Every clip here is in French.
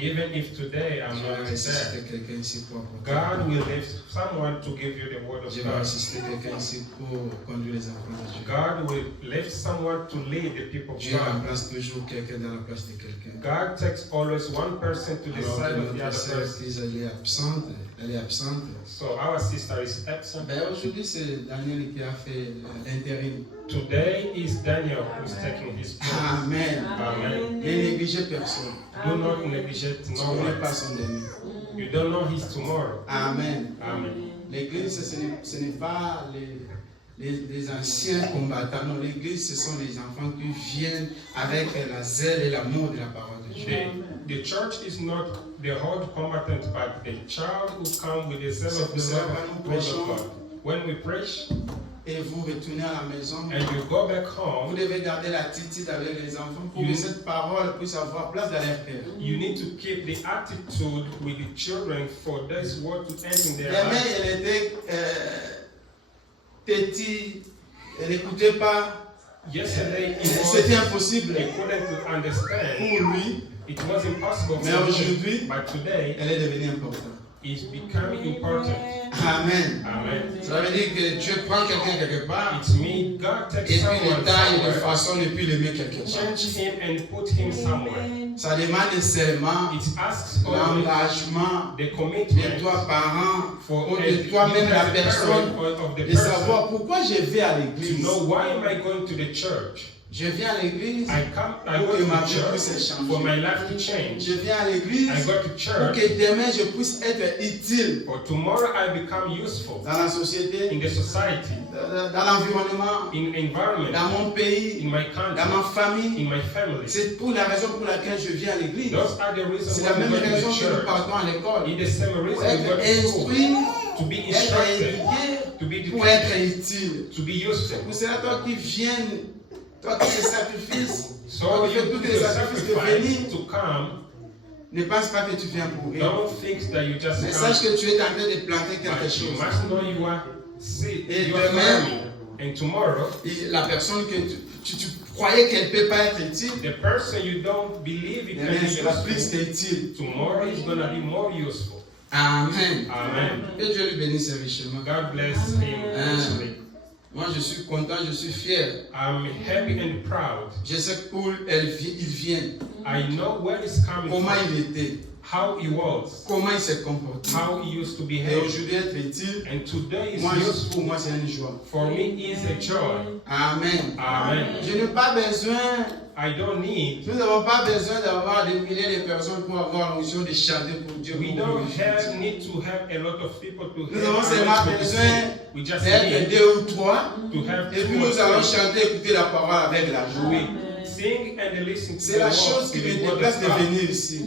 Even if today I'm Je vais not ressusciter there, quelqu'un ici pour apporter. God will lift someone to give you the word of Je vais God. ressusciter quelqu'un ici pour conduire les enfants de Dieu. God will lift someone to lead the people of Dieu God. remplace toujours quelqu'un dans la place de quelqu'un. God takes always one person to the Alors side que of the notre other sœur person. Lise, elle est absente. So our sister is absent. Ben, aujourd'hui, c'est Daniel qui a fait l'intérim. Today is Daniel who is taking his place. Amen. Amen. Ne négligez personne. Do not neglect Tu ne no connais one. pas son demi. You don't know his tomorrow. Amen. Amen. L'église, ce n'est pas les anciens combattants. Non, l'église, ce sont les enfants qui viennent avec la zèle et l'amour de la parole de Dieu. The church is not the hard combatant, but the child who come with the zeal of the Lord of God. When we preach Et vous retournez à la maison, and you go back vous home, devez garder l'attitude avec les enfants pour que cette parole puisse avoir place dans leur cœur. you need to keep the attitude with the children for this word to enter in their La mère, lives. elle était petite, elle n'écoutait pas. Yesterday, C'était impossible he couldn't understand. pour lui, It was impossible mais for him, aujourd'hui, but today elle est devenue importante. it's becoming important. Amen. Amen. Ça veut dire que Dieu prend quelqu'un quelque part It's me, God takes et puis someone le taille de somewhere, façon et puis le met quelque part. change him and put him somewhere. Ça demande seulement It asks only l'engagement the de commitment toi, parent, for ou de toi-même, la personne, of the de person savoir pourquoi je vais à to l'église. know why am I going to the church. Je viens à l'église I go pour que to ma the vie puisse church changer. for my life to change. Je viens à l'église I go to pour church que demain je puisse être utile for tomorrow I become useful dans la société, in the society, dans l'environnement, in environment, dans mon pays, in my dans country, ma famille. in my family. C'est pour la raison pour laquelle je viens à l'église. Those are the reasons C'est why la we même go to raison the que nous church. partons à l'école. It's the same Pour reason we go être to school. instruit, To be être instructed, éduqué, to be pour être educated, utile. to be useful. Pour cela, toi qui viens, toi qui fais sacrifice, So toi qui you fais tous do les the sacrifices de sacrifice venir, to come. ne pense pas que tu viens pour rien. Don't think that you just Mais come. sache que tu es en train de planter quelque But you chose. must know you are seed, Et you are demain, farming. And tomorrow, Et la personne que tu croyais qu'elle ne peut pas être utile, the person you don't believe it can demain be sera plus useful. qu'utile. Tomorrow is going to be more useful. Amen. Amen. Que Dieu lui bénisse richement. God bless him richly. Moi, je suis content, je suis fier. I'm happy and proud. Je sais où il vient, I know where he's coming comment from, il était, how he was, comment il s'est comporté. how he used to Et behave. aujourd'hui, être utile, And today is pour useful. moi, c'est une joie. For me, is a joy. Amen. Amen. Je n'ai pas besoin, I don't need, nous n'avons pas besoin d'avoir des milliers de personnes pour avoir l'onction de chanter pour Dieu. we pour don't glorifier Dieu. need to have a lot of people to Nous avons have seulement arrangements to besoin sing. We just d'être need deux ou trois, to have et puis two or nous allons three. chanter, écouter la parole avec la joie. Sing and listen to C'est the la word, chose qui to me the word déplace of de God. venir ici.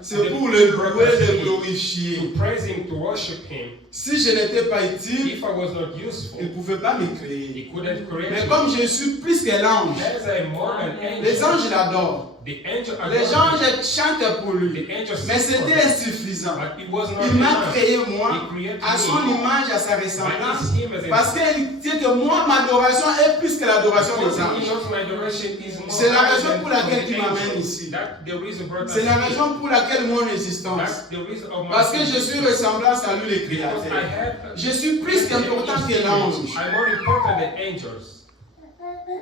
C'est pour the le louer, purpose de is glorifier. to praise him, to worship him. Si je n'étais pas utile, If I was not useful, il ne pouvait pas me créer. he couldn't create Mais me. comme je suis plus que l'ange, As I am more than les angel, anges l'adorent. the angel Les adored me. anges chantent pour lui. The angel Mais sing for c'était him. insuffisant. But it was not Il m'a enough. créé moi He created à son me. image, à sa By ressemblance. his image and Parce qu'il dit que moi, ma adoration est plus que l'adoration because des he anges. knows my adoration is more C'est la higher raison than pour laquelle the tu m'amènes angels. ici. That's the reason brought us C'est la here. raison pour laquelle mon existence. That's the reason of my Parce que je suis ressemblance à lui, le because I Créateur. have Je suis plus qu'important que l'ange. I'm more important than angels.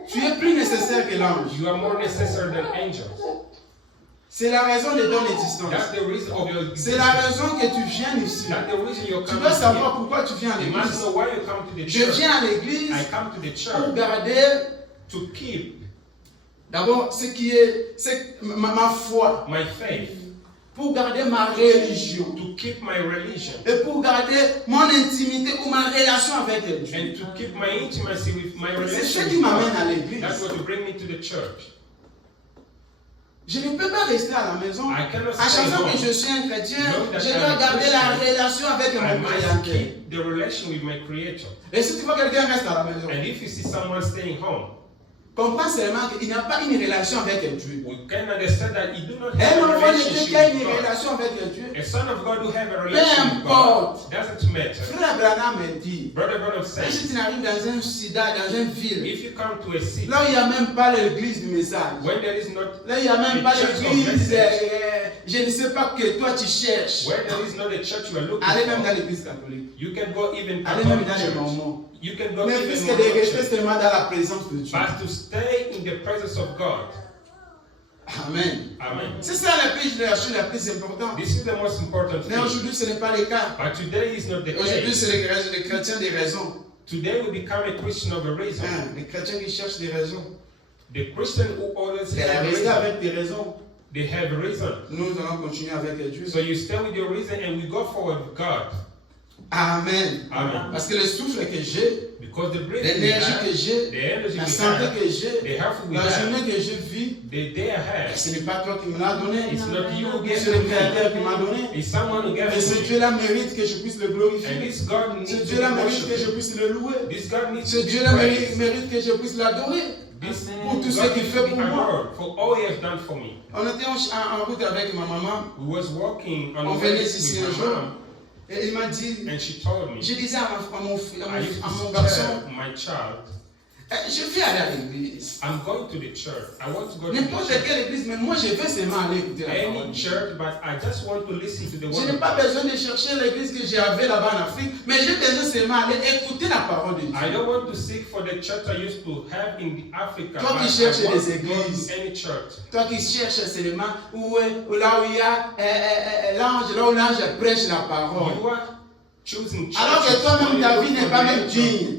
Tu es plus nécessaire que l'ange. You are more necessary than angels. C'est la raison de ton existence. That's the reason of your C'est la existence. raison que tu viens ici. That's the reason you're Tu coming dois savoir here. pourquoi tu viens à You must l'église. know why you come to the Je church. viens à l'église I come to the pour church garder to keep d'abord ce qui est ma foi, my faith, pour garder ma religion to keep my religion, et pour garder mon intimité ou ma relation avec Dieu. and to keep my intimacy with my C'est ce relation qui with m'amène à God. l'église. That's what will bring me to the church. Je ne peux pas rester à la maison. I cannot À chaque stay fois que home. je suis un chrétien, Know that je I'm dois a garder la Christian. relation avec I mon must Créateur. keep the relation with my Creator. Et si tu vois quelqu'un reste à la maison, And if you see someone staying home, comprend seulement qu'il n'a pas une relation avec Dieu. We can understand that you do not Un have a enfant de Dieu relationship qui a une with God. relation avec Dieu. A son of God who have a Peu relationship with God importe. doesn't matter. Frère Branham me dit, Brother Branham si says, tu arrives dans un sida, dans une ville, if you come to a city là où il n'y a même pas l'église du message, when there is not là il n'y a même pas a church of l'église, message, je ne sais pas que toi tu cherches. where there is not a church you are looking Allez même dans for, l'église catholique. you can go even Allez même Catholic dans les church. mormons. You can go Mais even puisque more de rester church. seulement dans la présence de Dieu. But to stay in the presence of God. Amen. Amen. C'est ça la génération la plus importante. This is the most important Mais thing. aujourd'hui ce n'est pas le cas. But today is not the Aujourd'hui case. c'est les chrétiens des raisons. Today we become a Christian of a reason. Les chrétiens qui cherchent des raisons. The Christian who always C'est have a rester reason. avec des raisons. They have a reason. Nous allons continuer avec Dieu. So you stay with your reason and we go forward with God. Amen. Amen. Parce que le souffle que j'ai, Because the breathing we l'énergie have, que j'ai, the energy la we santé have, que j'ai, the health we la have, journée que je vis, the day I have, ce n'est pas toi qui me l'as donné. it's not you who gave C'est it le to Créateur qui me. m'a donné. It's someone who gave Et it ce to me. Dieu-là mérite que je puisse le And glorifier. this God needs Ce to be Dieu-là mérite que je worshipped. puisse le louer. This God needs Ce to be Dieu-là praised. mérite que je puisse l'adorer. This Pour tout ce God qu'il needs fait to be pour moi. adored for all He has done for me. On était en route avec ma maman. We was walking on On the way venait ici un with my jour. mom, Et il m'a dit, and she told me, je disais à mon I used to garçon, tell my child, je vais aller à l'église. I'm going to the church. I want to go to the N'importe church. quelle église, mais moi je veux seulement aller écouter la parole. Any church, but I just want to listen to the Je word n'ai of pas God. besoin de chercher l'église que j'avais là-bas en Afrique, mais j'ai besoin seulement d'aller écouter la parole de Dieu. I don't want to seek for the church I used to have in Africa. Toi qui but cherches I want les to go églises. to any church. Toi qui cherches seulement là où il y a l'ange, là où l'ange prêche la parole. You are choosing Alors que churches toi-même, ta where vie you n'est go pas for même the digne. angel,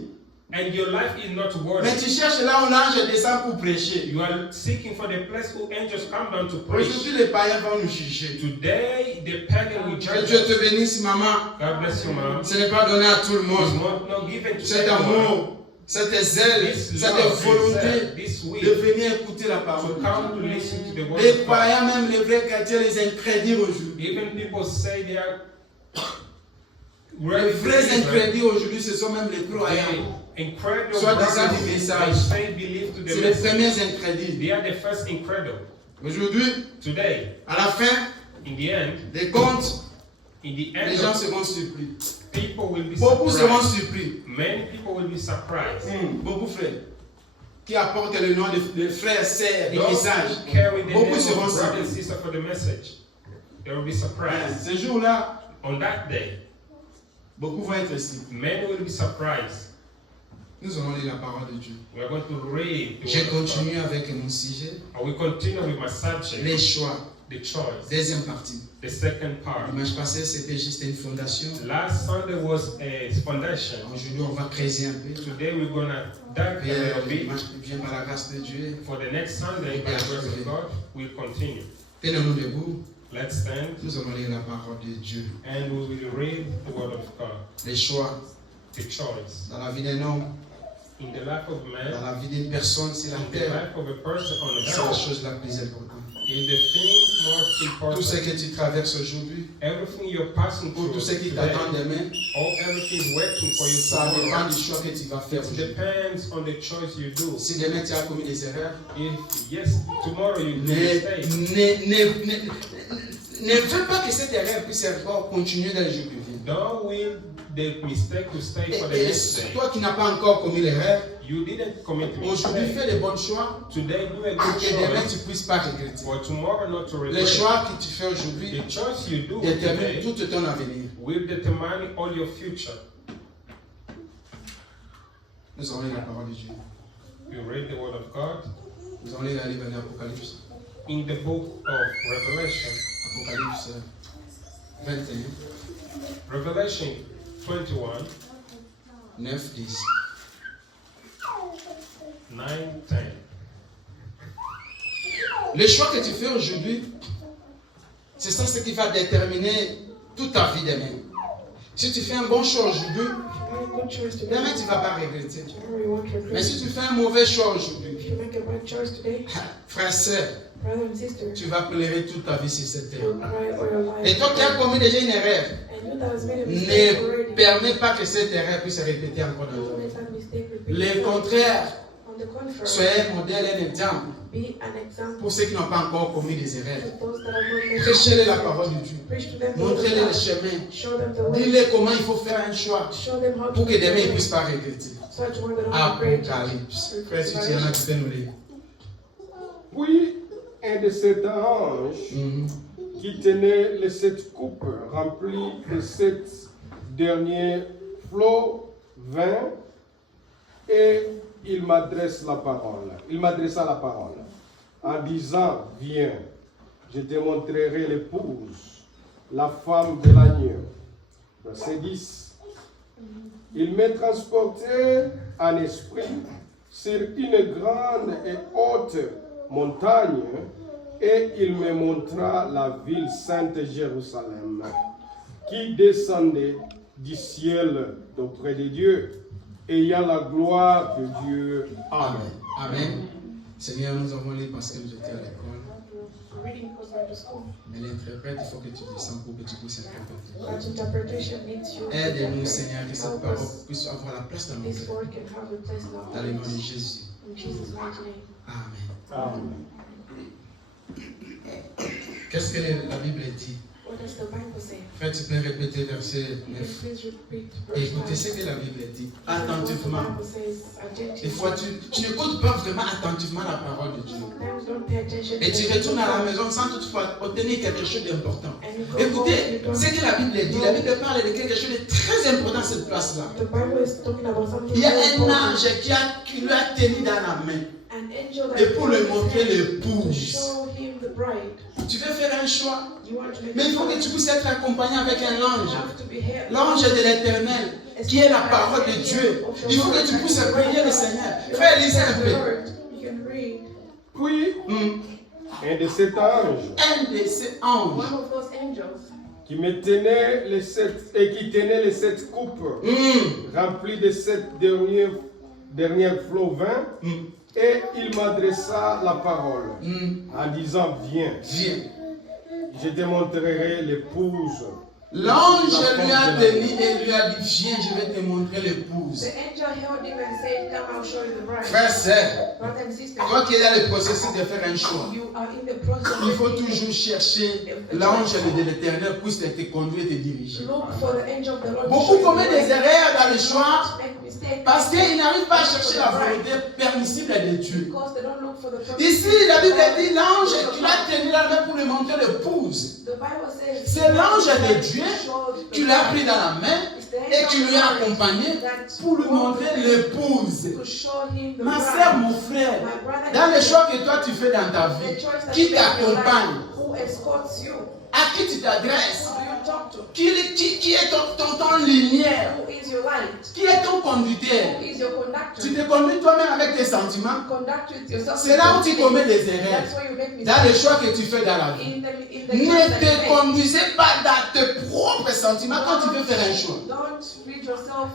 and your life is not Mais worthy. tu cherches là où l'ange descend pour prêcher. You are seeking for the place where angels come down to preach. Aujourd'hui, les païens vont nous juger. Today, the pagan will Que judge Dieu us. te bénisse, maman. God bless you, mom. Ce n'est pas donné à tout le It's monde. not given to Cet everyone. amour, cette zèle, This cette love, this volonté this de will venir écouter la to parole. come to listen to the word Les of God. païens, même les vrais chrétiens, les incrédules aujourd'hui. Even people say they are Les really vrais believers. incrédules aujourd'hui, ce sont même les croyants. They incredible Soit disant brothers, du they message. say believe to the C'est les message. premiers incrédules. They are the first incredible. Aujourd'hui, Today, à la fin in the end, des comptes, in the les end, gens of, seront surpris. people will be Beaucoup seront surprised. surpris. Many people will be surprised. Beaucoup frères. Qui apportent le nom de frères, sœurs, des Those messages. who carry the name Beaucoup of seront brother and surpris. sister for the message, they will be surprised. Ce jour-là, On that day, beaucoup vont être surpris. many will be surprised. Nous allons lire la parole de Dieu. We are going to read the Je word of God. continue avec mon sujet, I will continue with my subject, les choix. the choice. Deuxième partie. The second part. Dimanche passé, c'était juste une fondation. Last Sunday was a foundation. Aujourd'hui, on va creuser un peu. Today we're gonna dive Et a little bit. dimanche qui vient par la grâce de Dieu. For the next Sunday, by the grace of God, we'll continue. Tenons-nous debout. Let's stand Nous allons lire la parole de Dieu. and we will read the word of God. Les choix The choice. dans la vie d'un homme, In the life of dans man, la vie d'une personne sur la in the terre, life of a person on c'est la earth, chose la plus importante. is the thing most Tout ce important. que tu traverses aujourd'hui, Everything you're passing pour through tout ce qui today, t'attend demain, everything waiting for you ça dépend tomorrow, du choix que tu vas faire it aujourd'hui. depends on the choice you do. Si demain tu as commis des erreurs, If yes, tomorrow you do ne, mistake. ne veux pas que cette erreur puisse encore continuer dans les jours qui viennent. Don't will the mistake to stay for the next Et day. toi qui n'as pas encore commis l'erreur, You didn't commit aujourd'hui mistake. fais les bons choix Today do a pour good que demain choice tu ne puisses pas regretter. for tomorrow not to Les regret. choix que tu fais aujourd'hui The choice you do déterminent today tout ton avenir. will determine all your future. Nous allons lire la parole de Dieu. You read the word of God Nous allons lire le livre de l'Apocalypse. in the book of Revelation. Apocalypse 21, Revelation 21, 9, 10. 9, 10. Le choix que tu fais aujourd'hui, c'est ça ce qui va déterminer toute ta vie demain. Si tu fais un bon choix aujourd'hui, demain tu ne vas pas regretter. Mais si tu fais un mauvais choix aujourd'hui, frère, sœur, tu vas pleurer toute ta vie sur cette terre. Et toi qui as commis déjà une erreur, ne permets pas que cette erreur puisse se répéter encore dans ta vie. Le contraire, On the contrary, Soyez un modèle, un exemple be an example pour ceux qui n'ont pas encore commis des erreurs. to those that have not made Prêchez-les la parole de Dieu. Preach to them the word of Montrez-les le God. chemin. Show them the way. Dis-les comment il faut faire un choix Show them how to pour que make demain ils ne the way. puissent pas regretter. Such word that don't regret. Apocalypse. Frère, si tu en as, tu peux nous lire. Puis un de sept anges qui tenait les 7 coupes remplies de 7 derniers flots vint et il m'adressa la parole en disant, viens, je te montrerai l'épouse, la femme de l'agneau. Verset 10. Il me transportait en esprit sur une grande et haute montagne et il me montra la ville sainte Jérusalem qui descendait du ciel d'auprès de Dieu, ayant la gloire de Dieu. Amen. Amen. Seigneur, nous avons lu parce que nous étions à l'école. Reading because we're to school. Mais l'interprète, il faut que tu descendes pour que tu puisses interpréter. But interpretation needs you. Aide-nous, Seigneur, que cette Help parole us. puisse avoir la place dans nos This cœurs. word can have a place in our Dans le nom de hearts. Jésus. In Jesus' mighty name. Amen. Amen. Qu'est-ce que la Bible dit? What does the Bible say? Frère, tu peux répéter verset You can 9. please repeat Et verse écoutez 9. ce que la Bible dit. What Attentivement. the Bible says Des fois, tu n'écoutes pas vraiment attentivement la parole de Dieu. Sometimes don't pay attention Et to tu the retournes à la Bible. maison sans toutefois obtenir quelque chose d'important. And you go home, Écoutez, you don't- ce que la Bible dit. La Bible parle de quelque chose de très important à cette place-là. The Bible is talking about something Il y a very un important. ange qui lui a tenu dans la main. An angel that Et pour lui holds his montrer hand to l'épouse. show him the bride. Tu veux faire un choix. You want to make Mais il faut a que tu puisses être accompagné avec un You ange. have to be here. L'ange de l'éternel, qui est la parole de Dieu. Il faut que tu puisses prier le Seigneur. Frère, lisez un peu. You can read. Puis un de ces anges Un de ces anges. One of those angels qui me tenait les 7 et qui tenait les 7 coupes remplies de 7 derniers flots vint et il m'adressa la parole en disant, viens, Viens. je te montrerai l'épouse. L'ange lui a tenu et lui a dit, viens, je vais te montrer l'épouse. The angel held him and said, come, I'll show you the bride. Frère, sœur, Brothers and sisters, toi qui es dans le processus de faire un choix, you are in the process il of faut making toujours chercher l'ange de l'éternel pour te conduire et te diriger. Look for the angel of the Lord. to Beaucoup show you commettent the des way. erreurs dans le choix Make mistakes parce qu'ils n'arrivent pas à chercher la volonté permissible de Dieu. because they don't look for the Ici, la Bible dit l'ange qui l'a tenu la main pour lui montrer l'épouse. The Bible says C'est l'ange de Dieu qui l'a pris dans la main et qui lui a accompagné pour lui montrer l'épouse. to show him the Ma bride. soeur, mon frère, dans les choix que toi tu fais dans ta vie, The choice that qui you make in your life, t'accompagne, who escorts you, à qui tu t'adresses, who do you talk to, qui est ton lumière, who is your light, qui est ton conducteur. who is your conductor. Tu te conduis toi-même avec tes sentiments. Conduct with yourself. C'est là où tu commets des erreurs. That's where you make Dans les mistakes. choix que tu fais dans la vie. In the choice Ne that you te make. conduisez pas dans tes propres sentiments quand tu veux faire un choix. Don't lead yourself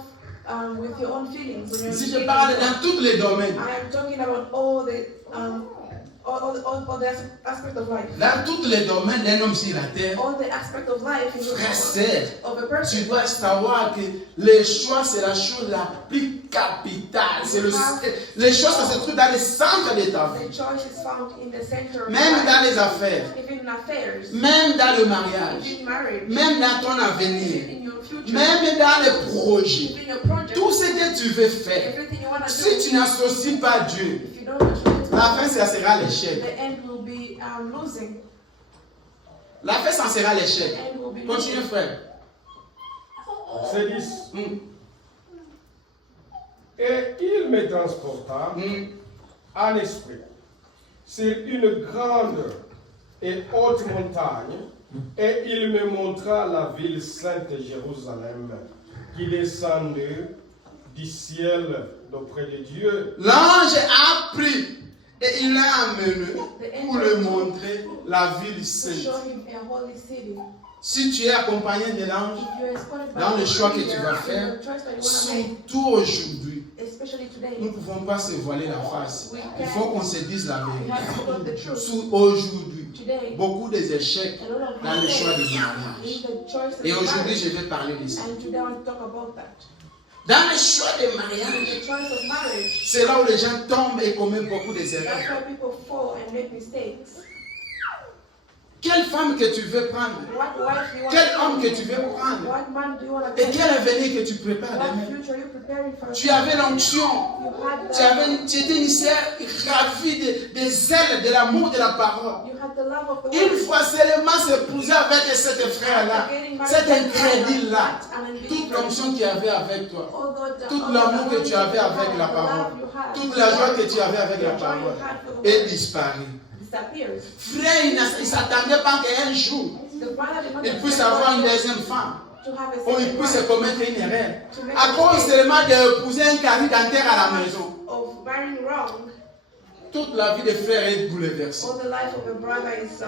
with your own feelings. When you're Si je making parle decisions. dans tous les domaines, I am talking about all the aspects of life. dans tous les domaines d'un homme sur la terre, All the aspects of life in frère, the sœur, of a tu person. dois savoir que les choix, c'est la chose la plus capitale. Les choix, ça se trouve dans le centre de ta The vie. choice is found in the center of Même dans life. les affaires, Even in affairs, même dans le mariage, even marriage, même dans ton avenir, in your future, même dans les projets. even your project, Tout ce que tu veux faire, everything you want to si do. tu n'associes pas Dieu, If you don't associate la fin, ça sera l'échec. the end will be losing. La fin, ça sera l'échec. The end will be Continue, losing. frère. Verset 10. Et il me transporta en esprit sur une grande et haute montagne, et il me montra la ville sainte Jérusalem, qui descendait du ciel d'auprès de Dieu. L'ange a pris et il l'a amené pour lui montrer la ville To sainte. show him a holy city. Si tu es accompagné de l'ange, If you're escorted by dans le the choix que tu angel, vas in faire, the choice that you want to make, surtout aujourd'hui, especially today, nous ne pouvons pas se voiler la face. Il faut qu'on se dise la we have to know the vérité. truth. Aujourd'hui, Today, beaucoup des échecs a lot of dans le choix du mistakes mariage. in the choice of Et the aujourd'hui, marriage. je vais parler de ça. And today I want to talk about that. Dans le choix de In mariage, the choice of marriage, c'est là où les gens tombent et commettent beaucoup that's d'erreurs. why people fall and make mistakes. Quelle femme que tu veux prendre? What wife do you want Quel to homme que marry? tu veux prendre? What man do you want to Et marry? quel avenir que tu prépares What demain? future are you preparing for? Tu avais l'onction. You had Tu étais une sœur ravie des ailes de l'amour de la parole. you had the love of the Une world. fois seulement s'épouser avec cet frère-là, cet incrédule-là, toute l'onction qu'il y avait avec toi, tout l'amour que tu avais avec la parole, toute la joie que tu avais avec la parole, est disparue. Disappears. Frère, il ne s'attendait pas qu'un jour, The brother did not il puisse expect avoir une deuxième femme, to have a ou il second puisse wife, commettre une erreur, à cause seulement d'épouser un carré dentaire à la maison. of marrying wrong. Toute la vie des frères est bouleversée. All the life of a brother is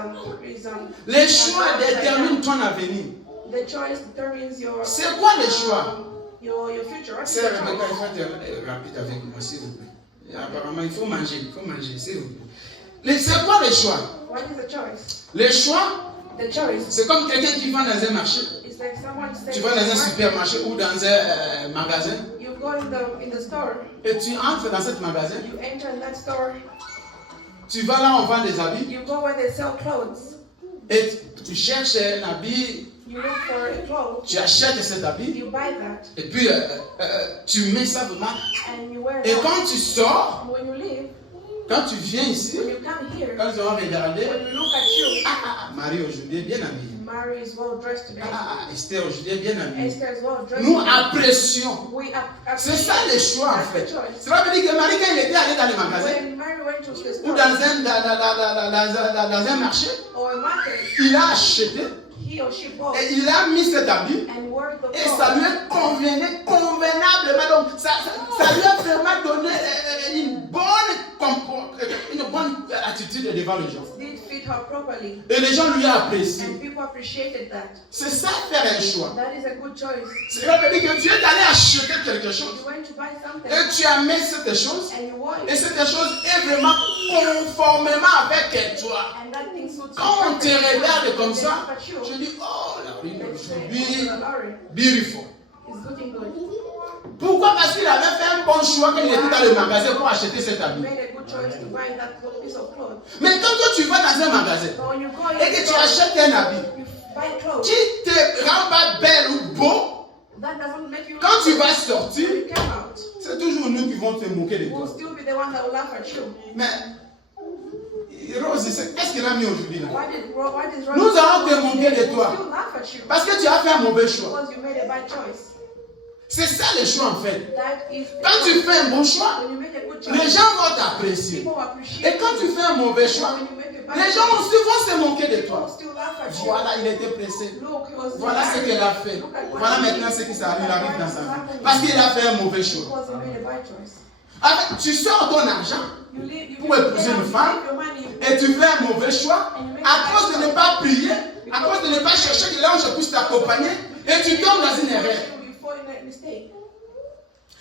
Les choix déterminent ton avenir. The choice determines your C'est quoi les choix? your future. What is Sœur the Rebecca, choice? il faut être rapide avec moi, s'il vous plaît. Et apparemment, il faut manger, s'il vous plaît. C'est quoi les choix? What is the choice? Les choix, The choice c'est comme quelqu'un qui va dans un marché. is like someone Tu saying, vas dans un supermarché ou dans un magasin you go in the store, et tu entres dans ce magasin. you enter in that store, Tu vas là, on vend des habits you go where they sell clothes, et tu cherches un habit, you look for a clothes, tu achètes cet habit you buy that, et puis tu mets ça vraiment. and you wear Et it. quand tu sors, When you leave, quand tu viens ici, when you come here, quand ils vont regarder, when you look at you, Marie aujourd'hui est bien habillée. Mary is well dressed today. Esther aujourd'hui est bien habillée. Esther is well dressed. Nous today. apprécions. We C'est ça les choix en That's fait. the choice. Cela veut dire que Marie, quand il était allé dans les magasins When Mary went to the ou store dans un marché, or a market, il a acheté he or she bought et il a mis cet habit and wore the et ça lui clothes. est convenait convenablement. Donc ça lui a vraiment donné une bonne attitude devant les gens. Did fit her properly, Et les gens lui ont apprécié. and people appreciated that. C'est ça faire un choix. That is a good choice. Cela veut dire que tu es allé acheter quelque chose You went to buy something et tu as mis cette chose. and you wore Et it, cette chose est vraiment conformément avec toi. and that thing suits you. Quand on te perfectly. regarde comme They ça, look at you, je dis, oh, la vie they say, aujourd'hui, "Oh, Laurie beautiful. is looking good." Pourquoi? Parce qu'il avait fait un bon choix quand il était dans le magasin pour acheter cet You habit. made a good choice to buy that piece of clothes. Mais quand toi tu vas dans un magasin But when you go et que tu achètes un habit you buy clothes, qui te rend pas belle ou beau, that doesn't make you look quand tu good. vas When sortir, you come out, c'est toujours nous qui vont te moquer de we'll toi. still be the one that will laugh at you. Mais Rose, qu'est-ce qu'il a mis aujourd'hui là? Why is Nous allons te moquer de We'll toi still laugh at you parce que tu as fait un mauvais choix. because you made a bad choice. C'est ça le choix en fait. That is the Quand tu choice. fais un bon choix, When you make a good les choice, gens vont t'apprécier. people will appreciate Et quand tu you. fais un mauvais choix, When you make a bad les gens choice, aussi vont se moquer de people toi. will still laugh at you. Voilà, il était pressé. Look, he was Voilà ce qu'elle a fait. Look at what Voilà he maintenant did. ce qui s'arrive Look at arrive dans what sa is vie. happening. Parce qu'il a fait un mauvais choix. Because he made a bad choice. Avec, tu sors ton argent You pour épouser une femme take your money, et tu fais un mauvais choix à cause de ne pas prier, à cause de ne pas chercher que là où je puisse t'accompagner et tu tombes dans une erreur. you fall in a mistake.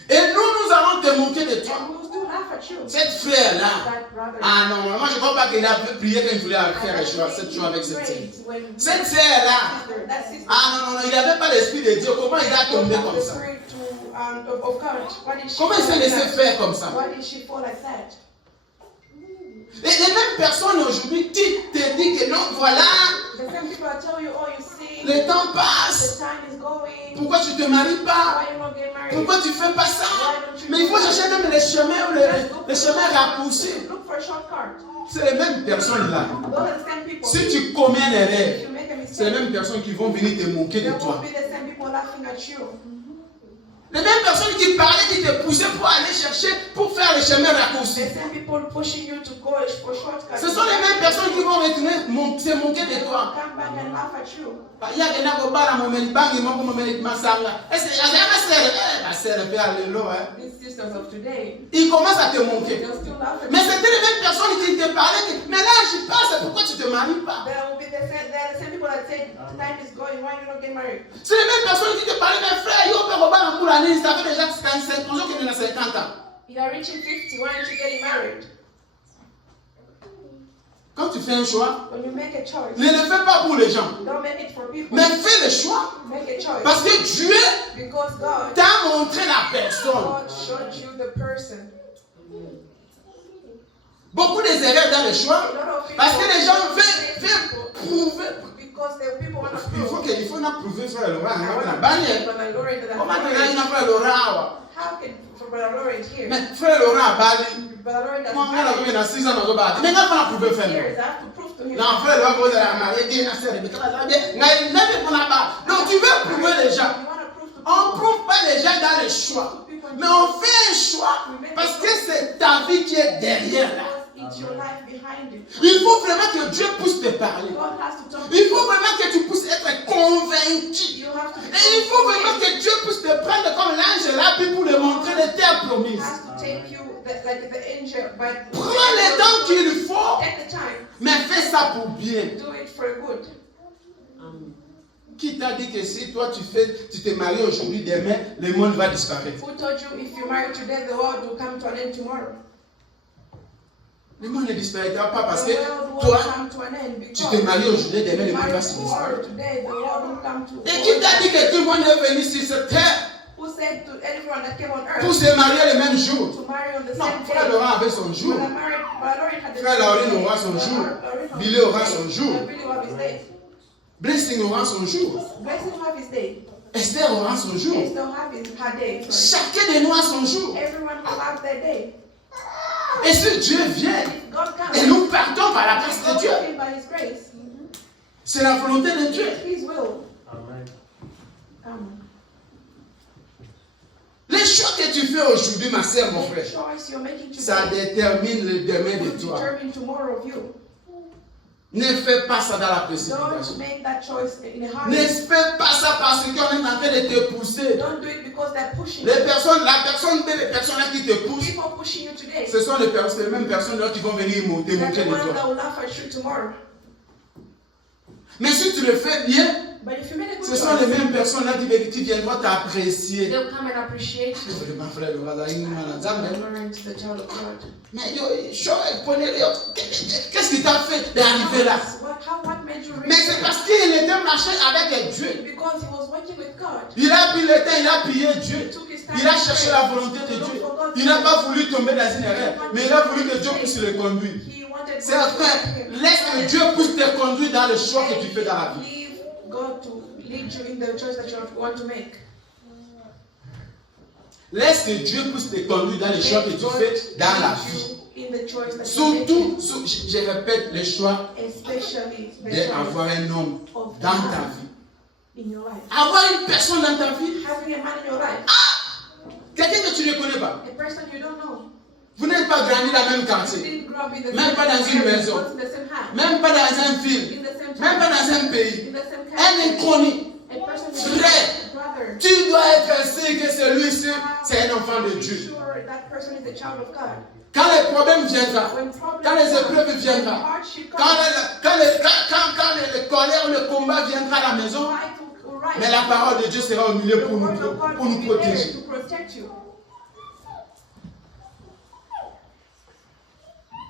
Et nous allons te moquer de toi. And we will still laugh at you. Cette frère-là, That brother. ah non, moi je ne crois pas qu'il a prié quand il voulait faire un choix, cette choix avec cette fille. Cette sœur-là, That sister. ah non, il n'avait pas l'esprit de Dieu. Comment il a tombé comme ça? Of God. Why did she Comment il fall s'est like laissé that? faire comme ça? Why did she fall like that? Et les mêmes personnes aujourd'hui qui te disent que non, voilà, The same people that tell you, oh, you see, le temps the passe. time is going. Pourquoi tu ne te maries pas? Why you not get married? Pourquoi tu ne fais pas ça? Mais il faut chercher même les chemins, les chemins raccourcis. Look for a shortcut. C'est les mêmes personnes-là. Those are the same people. Si tu commets une If erreur, you make a c'est les mistake, mêmes personnes qui vont venir te moquer there de toi. will be the same people laughing at you. Les mêmes personnes qui parlaient, qui te poussaient pour aller chercher, pour faire les chemins raccourcis. The same people pushing you to go for shortcuts. Ce sont les mêmes personnes qui vont retourner se moquer de toi. Come back and laugh at you. Il y a des gens qui parlent à mon bangi, mon masanga. Est-ce que ma sœur fait allélo, hein? These sisters of today, Ils commencent à te moquer. they'll still laugh at Mais you. c'était les mêmes personnes qui te parlaient. Mais là, je passe, pourquoi tu ne te maries pas? There will be the same people that say time is going, why you not get married? C'est les mêmes personnes qui te parlaient, mes frères, yo, père, Obama, pour l'année, ça fait déjà 55 ans qu'il a 50 ans. You are reaching 50, why aren't you getting married? Quand tu fais un choix, When you make a choice, ne le fais pas pour les gens. don't make it for people. Mais fais le choix. Make a choice. Parce que Dieu Because God t'a montré la personne. God showed you the person. Beaucoup des erreurs dans le choix. A lot of people. Parce que les gens veulent prouver. Because the people want to Il faut prove. qu'il faut not prouver frère Laurent. I want La to bannière. prove Brother Laurent that Comment I'm tu as married. une frère Laurent? How can for Brother Laurent here? Mais frère Laurent a Bali. Brother Laurent Moi, doesn't on a marry. combien dans 6 ans dans le bas. Mais comment on prouver frère? Years, I have to prove to him. Non, frère Laurent, vous allez marier bien, c'est Rebecca, ça va bien. Mais n'avez pas là-bas. Donc tu veux prouver les gens. You want to prove to On ne people. prouve pas les gens dans le choix. Mais on fait un choix parce que c'est ta vie qui est derrière là. Because it's your life behind it. Il faut vraiment que Dieu puisse te parler. God has to talk to Il faut you. vraiment que tu puisses être convaincu. You have to be Et il faut vraiment que Dieu puisse te prendre comme l'ange là puis pour te montrer les terres He promises. has to take you like the angel, but Prends le temps qu'il faut, take the time. mais fais ça pour bien. Do it for good. Qui t'a dit que si toi tu te maries aujourd'hui, demain, le monde va disparaître? Who told you if you marry today, the world will come to an end tomorrow? Le monde ne disparaîtra pas parce The que world will toi, come to an end tu because te maries aujourd'hui, demain, le you monde marry va se tomorrow, disparaître. today, the world will come to Et qui t'a dit que tout le monde est venu sur cette terre Who said to everyone that came on pour earth se marier le même jour? to marry on the Non, same frère day? Laurent avait son jour. Brother Laurent had the Frère same Laurie day. aura son Brother jour. Laurie had Billy his aura day. son jour. Brother Billy will have his day. Blessing aura son jour. Blessing will have his day. Esther aura son jour. They still have her day. Sorry. Chacun de nous a son jour. Everyone will have their day. Et si Dieu vient If God et comes, nous partons par la grâce de God Dieu, will be by His grace. c'est la volonté de Dieu. His will. Les choix que tu fais aujourd'hui, ma soeur, mon The frère, choice you're making ça today détermine le demain de will toi. determine tomorrow of you. Ne fais pas ça dans la précipitation. Don't make that choice in a hurry. Ne fais pas ça parce qu'on est en train de te pousser. Don't do it because they're pushing La you. personne les personnes là qui te poussent, People pushing you today. ce sont les mêmes personnes là qui vont venir te They're moquer the de ones toi. that will laugh at you tomorrow. Mais si tu le fais bien, But if you make a good ce sont les choice, mêmes personnes là qui viendront t'apprécier. they'll come and appreciate you. Vraiment, frère, le Rada, il m'a la dame, hein. Laurent is the child of God. Mais qu'est-ce qui t'a fait d'arriver là? What made you Mais reach c'est there? parce qu'il était marché avec Dieu. Because he was working with God. Il a pris le temps, il a prié Dieu. He took his time. Il a cherché la volonté de Dieu. Il n'a pas voulu tomber dans une erreur, mais il a voulu que Dieu puisse le conduire. He wanted C'est God to vrai. lead him. Laisse que Dieu puisse te conduire dans le choix que tu fais dans la vie. Leave God to lead you in the choice that you want to make. Laisse que Dieu puisse te conduire dans les choix que tu fais dans la vie. In the choice that you're Surtout, making, je répète, le choix especially the d'avoir choice un homme of dans ta man vie. in your life. Avoir une personne dans ta vie, Having a man in your life, quelqu'un que tu ne connais pas. a person you don't know. Vous n'êtes pas grandi dans le même You quartier, didn't grow up in the Même same pas dans une area, maison. not in the same house, même pas dans un in film, the same même pas town, dans un pays. in the same Un country. inconnu. A person you Frère. don't know, brother. Tu dois être sûr que celui-ci, c'est un enfant de Be Dieu. sure that person is a child of God. Quand les problèmes viendront, When problems quand les come, épreuves when viendront, hardship quand comes, le colère, le combat viendra à la maison, fight will rise. mais la parole de Dieu sera au milieu The pour word of God nous will be there protéger. to protect you.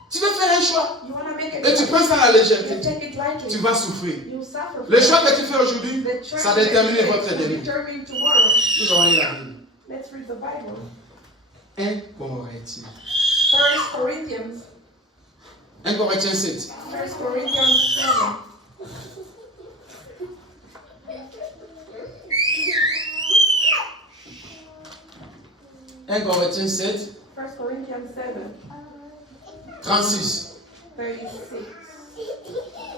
Tu veux faire un choix You want to make a et tu choice. prends ça à la You légèreté, take it lightly. tu vas souffrir. You suffer. Le choix que tu fais aujourd'hui, The choice ça that détermine you make votre will demain. determine tomorrow. Nous allons lire la Bible. Let's read the Bible. 1 Corinthiens. 1 Corinthians. 1 Corinthiens 7. 1 Corinthians 7. Un Corinthiens 7, 1 Corinthians 7. 36, 36.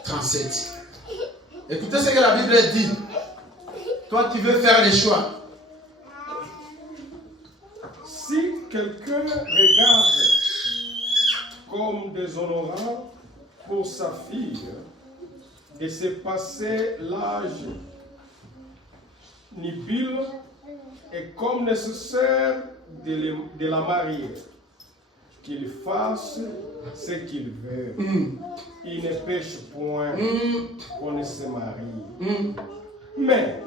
37. Écoutez ce que la Bible dit. Toi qui veux faire les choix. Si quelqu'un regarde comme déshonorant pour sa fille de se passer l'âge nubile et comme nécessaire de la marier, qu'il fasse ce qu'il veut. Il ne pêche point qu'on ne se marie. Mais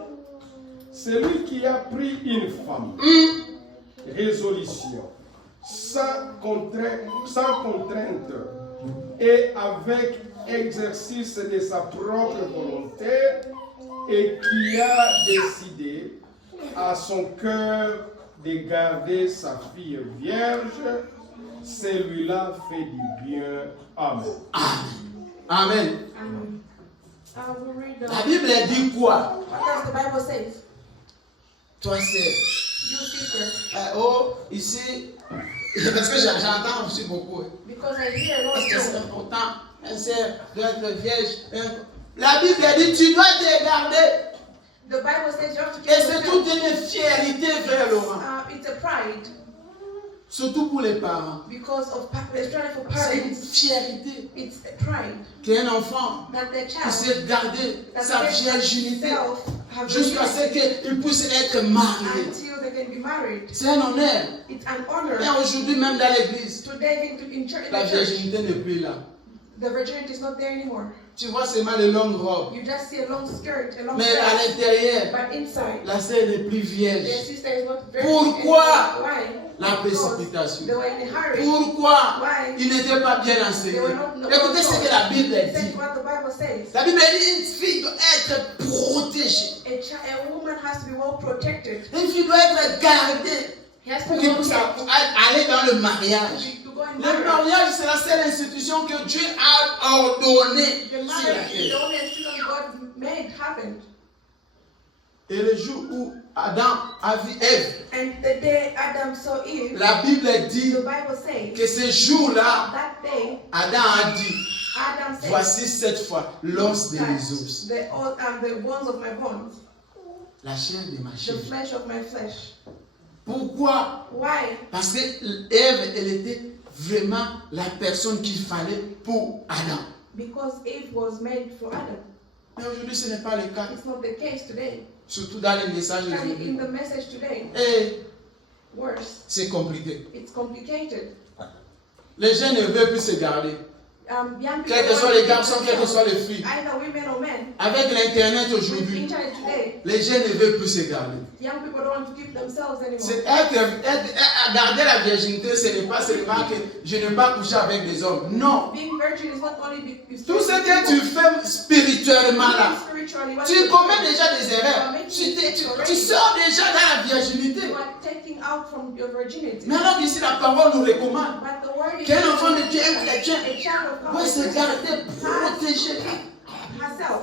celui qui a pris une femme, résolution, sans contrainte et avec exercice de sa propre volonté et qui a décidé à son cœur de garder sa fille vierge, celui-là fait du bien. Amen. Amen. We'll read La Bible elle dit quoi? what does the Bible say? Toi, c'est. You sister. Oh, ici, parce que j'entends aussi beaucoup. Because I hear a lot Parce que c'est of important. Un sœur doit être vierge. La Bible elle dit tu dois te garder. the Bible says you have to Et keep c'est yourself. toute une fierté, frère Laurent. It's a pride Surtout pour les parents. because of especially for C'est une parents. fierté It's a pride qu'un enfant that their child puisse garder sa virginité self have jusqu'à ce qu'il puisse être marié. until they can be married. C'est un honneur. It's an honor. Et aujourd'hui, même dans l'église, Today in church, la virginité n'est plus là. the virginity is not there anymore. Tu vois seulement les longues robes. You just see a long skirt, a long Mais à dress, l'intérieur, but inside, la sœur n'est plus their vierge. sister is not very. Pourquoi Why? la Because précipitation? they were in a hurry. Pourquoi Why? il n'était pas bien enseigné? They were not. Écoutez ce que la Bible Listen dit. to what the Bible says. La Bible dit une fille doit être protégée. A woman has to be well protected. Une fille doit être gardée He has to pour be qu'elle well puisse kept aller dans le mariage. to go and Le marry. mariage, c'est la seule institution que Dieu a ordonnée The sur la marriage is the terre. only institution God made happen. Et le jour où Adam a vu Ève, And the day Adam saw Eve, la Bible dit the Bible says que ce jour-là, that day Adam a dit, Adam said, voici cette fois l'os de mes os, the bones of my bones, la chair de ma the chair. flesh of my flesh. Pourquoi? Why? Parce que Ève, elle était vraiment la personne qu'il fallait pour Adam. Because Eve was made for Adam. Mais aujourd'hui, ce n'est pas le cas, It's not the case today. surtout dans les messages And in aujourd'hui. the message today, Et worse, c'est compliqué. it's complicated. Les gens ne veulent plus se garder. Young people Quels que soient les garçons, quelles que soient les filles. either women or men. Avec l'Internet With aujourd'hui, internet today, les gens ne veulent plus se garder. young people don't want to keep themselves anymore. C'est garder la virginité, ce n'est pas seulement que je n'ai pas couché avec des hommes. Non. Being virgin is not only Tout ce que tu fais spirituellement là, spiritually, what tu you commets do, déjà des erreurs. Tu sors déjà dans la virginité. you are taking out from your virginity. Mais alors qu'ici la parole nous recommande But the word is qu'un enfant de Dieu, un chrétien, a child of God doit se has garder protégé. herself.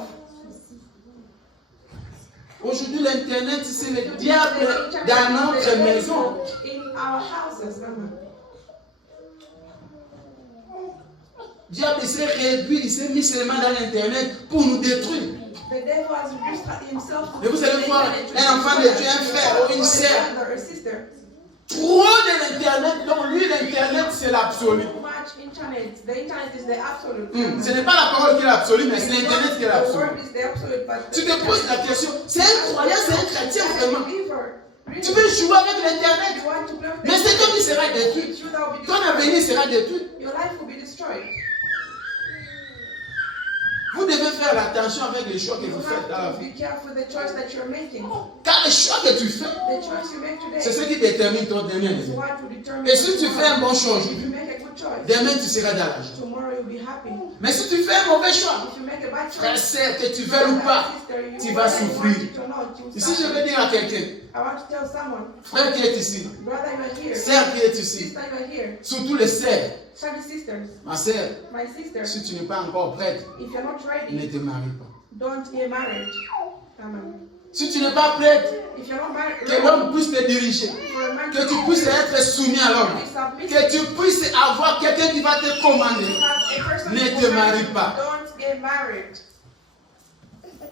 Aujourd'hui, l'Internet, c'est le diable dans notre maison. In our houses. Diable s'est réduit, il s'est mis seulement dans l'Internet pour nous détruire. The devil has reduced himself to Et vous allez voir un enfant de Dieu, un frère ou une sœur, or a sister. trop de l'Internet, donc lui, l'Internet, c'est l'absolu. Too much internet. The internet is the absolute. Ce n'est pas la parole qui est l'absolu, mais c'est l'Internet qui est The l'absolu. word is the absolute, but Tu te poses la question, c'est un croyant, c'est un chrétien vraiment. believer. Really? Tu veux jouer avec l'Internet, You want to play with mais c'est toi qui seras détruit. It's you that will be Ton destroyed. avenir sera détruit. Your life will be destroyed. Vous devez faire attention avec les choix que You vous faites dans la have to vie. be careful the choice that you're making. Car les choix que tu fais, The choice you make c'est today ce qui détermine ton dernier is avenir. what will determine. Et si tu fais un bon choix If aujourd'hui, you make a good choice, demain tu seras dans la joie. tomorrow you'll be happy. Mais si tu fais un mauvais choix, If you make a bad frère, choice, c'est que tu veuilles ou pas, tu vas souffrir. Ici, je veux dire à quelqu'un, I want to tell someone, frère qui est ici, brother, you are here. sœur qui est ici, Sister, you are here. surtout les sœurs, Study sisters, ma sœur, my sister. si tu n'es pas encore prête, If you're not ne ready, te marie pas. don't get married. Amen. Si tu n'es pas prête, If you're not married, que l'homme puisse te diriger, for a man que to tu puisses être soumis à l'homme, be submissive, que tu puisses avoir quelqu'un qui va te commander. you have a person Ne who te will marie marry. pas. Don't get married.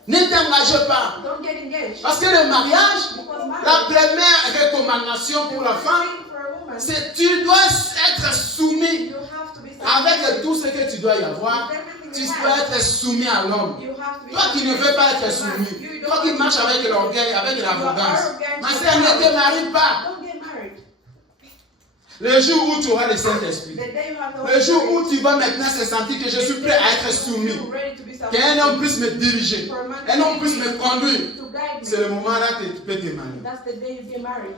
Ne t'engage pas. Don't get engaged. Parce que le mariage, Because la marriage, première recommandation pour la femme, for a woman, c'est tu dois être soumis you have to be avec submissive. tout ce que tu dois y avoir. Tu dois être soumis à l'homme. You have to be Toi qui ne veux pas être soumis, toi qui marches avec l'orgueil, avec l'arrogance, ma sœur, ne te marie pas. Don't get married. Le jour où tu auras le Saint-Esprit, The day you have the le jour Holy où tu vas maintenant se sentir que je suis prêt à être soumis, Spirit, you're ready to be submissive, qu'un homme puisse me diriger, un homme puisse me conduire, to guide c'est me. le moment là que tu peux te marier. That's the day you get married.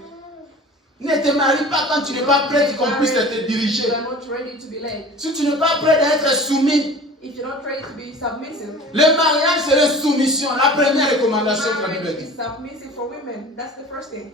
Ne te marie pas quand tu n'es pas prêt qu'on puisse te diriger. You are not ready to be led. Si tu n'es pas prêt d'être soumis, If you're not ready to be submissive, le mariage c'est la soumission, la première recommandation. recommandations que la Bible Marriage dit. is submissive for women. That's the first thing.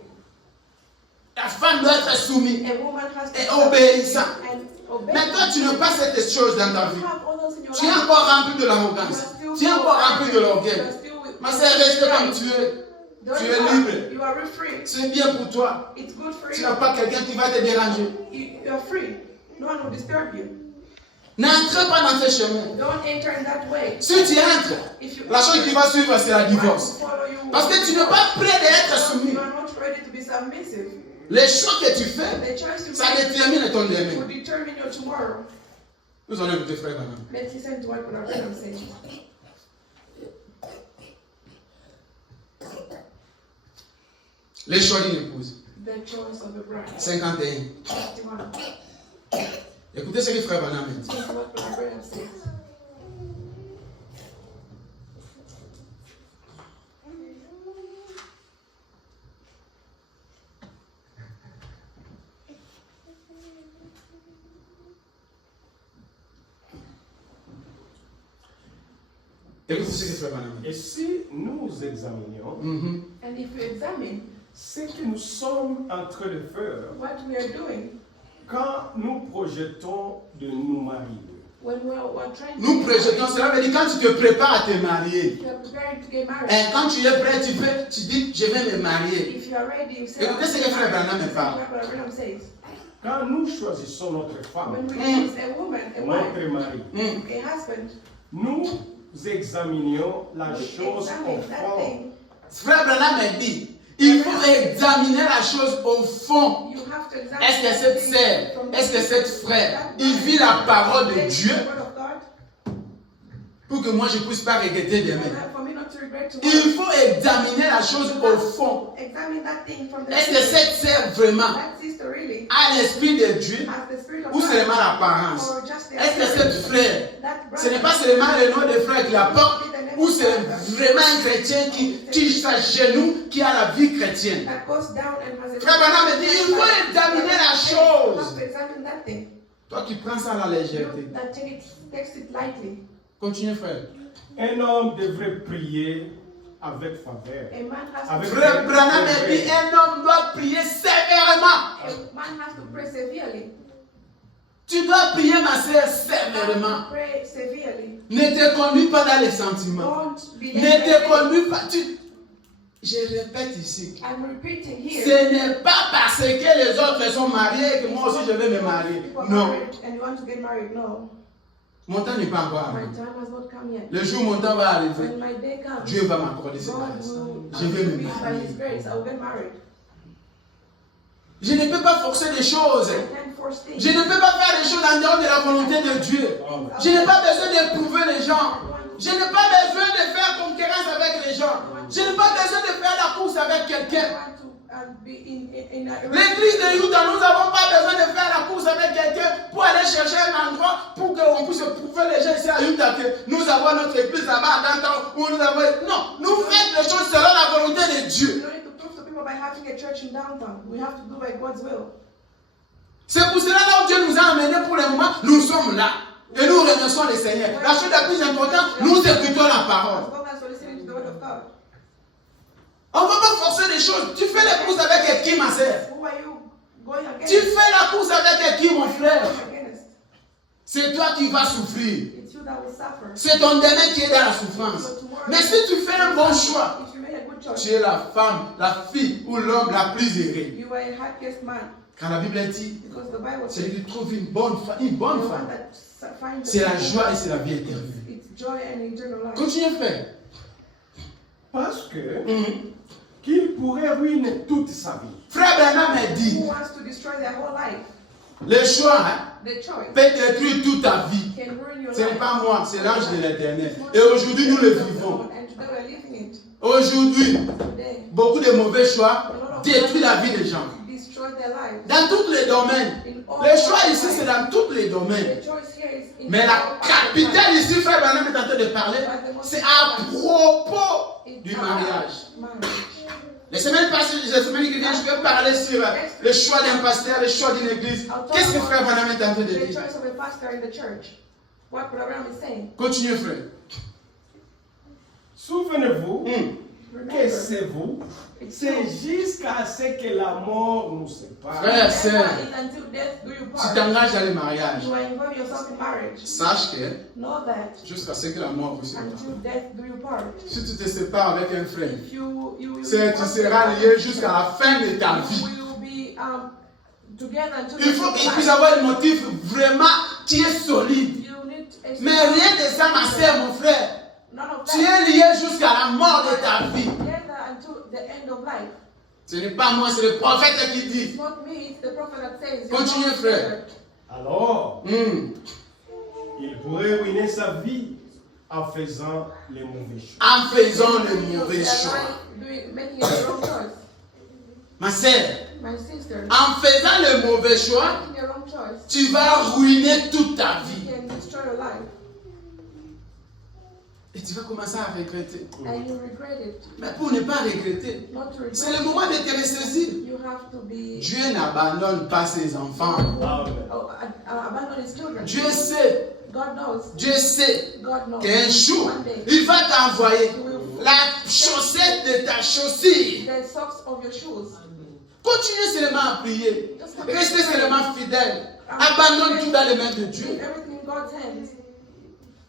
La femme doit être soumise A woman has to et submit obéissante. and obey. Mais toi, tu n'as pas cette chose dans ta You vie. have all those in your Tu es life. encore rempli de You l'arrogance. are still Tu es encore rempli de you l'orgueil. are still with- Ma sœur, reste comme tu es. Don't Tu you es are- libre. You are free. C'est bien pour toi. It's good for Tu you. n'as pas quelqu'un qui va te déranger. You are free. No one will disturb you. N'entre pas dans tes chemins. Don't enter in that way. Si tu entres, If you la chose qui va suivre, c'est la want to divorce. follow you, Parce que tu n'es pas prêt d'être soumis. you are not ready to be submissive. Les choix que tu fais, The choice you ça make détermine ton will demain. determine your tomorrow. Nous allons écouter frère Branham. Let's listen to what Brother Branham says. Les choix d'une épouse. The choice of a bride. 51. 51. Écoutez ce que frère Branham dit. This is what Brother Branham says. Écoutez ce que frère Branham dit. Et si nous examinions And if you examine ce que nous sommes en train de faire what we are doing quand nous projetons de nous marier, when we're trying Nous to projetons, cela veut dire quand tu te prépares à te marier. you are preparing to get married. Et quand tu es prêt, tu dis je vais me marier. If you are ready, you say, Écoutez ce que frère Branham This is parle. what Brother Branham says. quand nous choisissons notre femme, When we choose a woman, a notre wife, mari, a husband, nous examinions la we chose au examine that fond. thing. Frère Branham dit, il faut examiner la chose au fond. You have to examine Est-ce que that cette thing sœur, from est-ce que the- cette frère, that il man vit la parole de obeys Dieu the word of God, pour que moi je ne puisse pas regretter demain. for me not to regret Il tomorrow. faut examiner la chose au fond. Examine that thing from the Est-ce que cette sœur vraiment that sister really a l'esprit de Dieu has the spirit of ou God seulement l'apparence? or just the Est-ce que appearance? cette frère, That ce n'est brother pas seulement le nom de frère qui la porte ou c'est vraiment un chrétien qui s'agenouille, qui a la vie chrétienne? that goes down and has a Frère Branham dit, il faut examiner la You chose. have to examine that thing. Toi qui prends ça à la légèreté. You that takes it lightly. Continue frère. Un homme devrait prier avec faveur. A man has Avec to Frère Branham dit, un homme doit prier sévèrement. a man has to pray severely. Tu dois prier ma sœur You have sévèrement. to pray severely. Ne te conduis pas dans les sentiments. Don't be Ne te conduis pas. Je répète ici. I'm repeating here. Ce n'est pas parce que les autres sont mariés que moi aussi je vais me marier. People are Non. married and you want to get married. No. Mon temps n'est pas encore My arrivé. time has not come yet. Le jour où mon temps va arriver, When my day comes, Dieu va m'accorder cette God grâce. will Je vais me by His marier. grace, I will get married. Je ne peux pas forcer des choses. I can't force things. Je ne peux pas faire des choses en dehors de la volonté de Dieu. Je n'ai pas besoin d'éprouver les gens. Je n'ai pas besoin de faire concurrence avec les gens. Je n'ai pas besoin de faire la course avec I quelqu'un. want to be in a L'église de Utah, nous n'avons pas besoin de faire la course avec quelqu'un pour aller chercher un endroit pour qu'on puisse prouver les gens ici à Utah que nous avons notre église là-bas à Danton où nous avons. Non, nous faisons les choses selon la volonté de We Dieu. don't need to prove to people by having a church in downtown. We have to do by God's will. C'est pour cela là où Dieu nous a amenés pour le moment, nous sommes là. Et nous remercions le Seigneur. La chose la plus importante, nous écoutons la parole. As long as we're listening to the word of God. On ne va pas forcer les choses. Tu fais la course avec qui, ma sœur? Who are you going against? Tu fais la course avec qui, mon frère? Going against? C'est toi qui vas souffrir. It's you that will suffer. C'est ton demain qui est dans la souffrance. Mais si tu fais un bon choix, If you make a good choice, tu es la femme, la fille ou l'homme la plus aimée. you are a happiest man. Quand la Bible dit, Because the Bible celui says qui trouve une bonne femme, the one femme, that finds c'est la the joie et c'est la vie éternelle. it's joy and eternal life. Continuez, frère. Parce que qu'il pourrait ruiner toute sa vie. Frère Branham a dit, Who wants to destroy their whole life? le choix hein, The choice peut détruire toute ta vie. can ruin your Ce n'est life. pas moi, c'est l'ange de l'éternel. Et aujourd'hui, nous le vivons. And today we're living it. Aujourd'hui, Today, beaucoup de mauvais choix détruisent la vie des gens. destroy their lives. Dans tous les domaines. Le choix ici, c'est dans tous les domaines. The choice here is in Mais la all parts of life. capitale ici, frère Branham est en train de parler, c'est à propos It's du about mariage. marriage. Les semaines passées, les semaines qui viennent, je vais parler sur le choix d'un pasteur, le choix d'une église. Qu'est-ce que frère Branham est en train de The dire? choice of a pastor in the church. What Brother Branham is saying. Continuez, frère. Souvenez-vous, Connaissez-vous? C'est jusqu'à ce que la mort nous sépare. Frère, That's sœur, why it's until death do you tu part. t'engages dans le mariage. You involve yourself in marriage. Sache que Know that jusqu'à ce que la mort vous sépare. until death do you part. Si tu te sépares avec un frère, If you will tu seras lié jusqu'à la fin de ta vie. you will be together until Il faut qu'il puisse avoir un motif vraiment qui est solide. You need a Mais rien de ça, ma soeur, mon frère. none of Tu that. es lié jusqu'à la mort de ta vie. Together until the end of life. Ce n'est pas moi, c'est le prophète qui It's dit. not me, it's the prophet that says. Continuez, frère. Alors, Hmm. il pourrait ruiner sa vie en faisant les mauvais choix. En faisant le mauvais choix. Making the wrong choice. Ma soeur, My sister, en faisant le mauvais choix, making the wrong choice, tu vas ruiner toute ta vie. you can destroy your life. Et tu vas commencer à regretter. And you regret it. Mais pour ne pas regretter, Not to c'est le regret moment de it, te ressaisir. you have to be Dieu n'abandonne pas ses enfants. Amen. abandon his children. Dieu sait, God knows. Dieu sait God knows. qu'un jour, One day, il va t'envoyer he will la chaussette de ta chaussure. the socks of your shoes. Continue seulement à prier. Just Restez seulement fidèle. Abandonne tout dans les mains de Leave Dieu. everything in God's hands.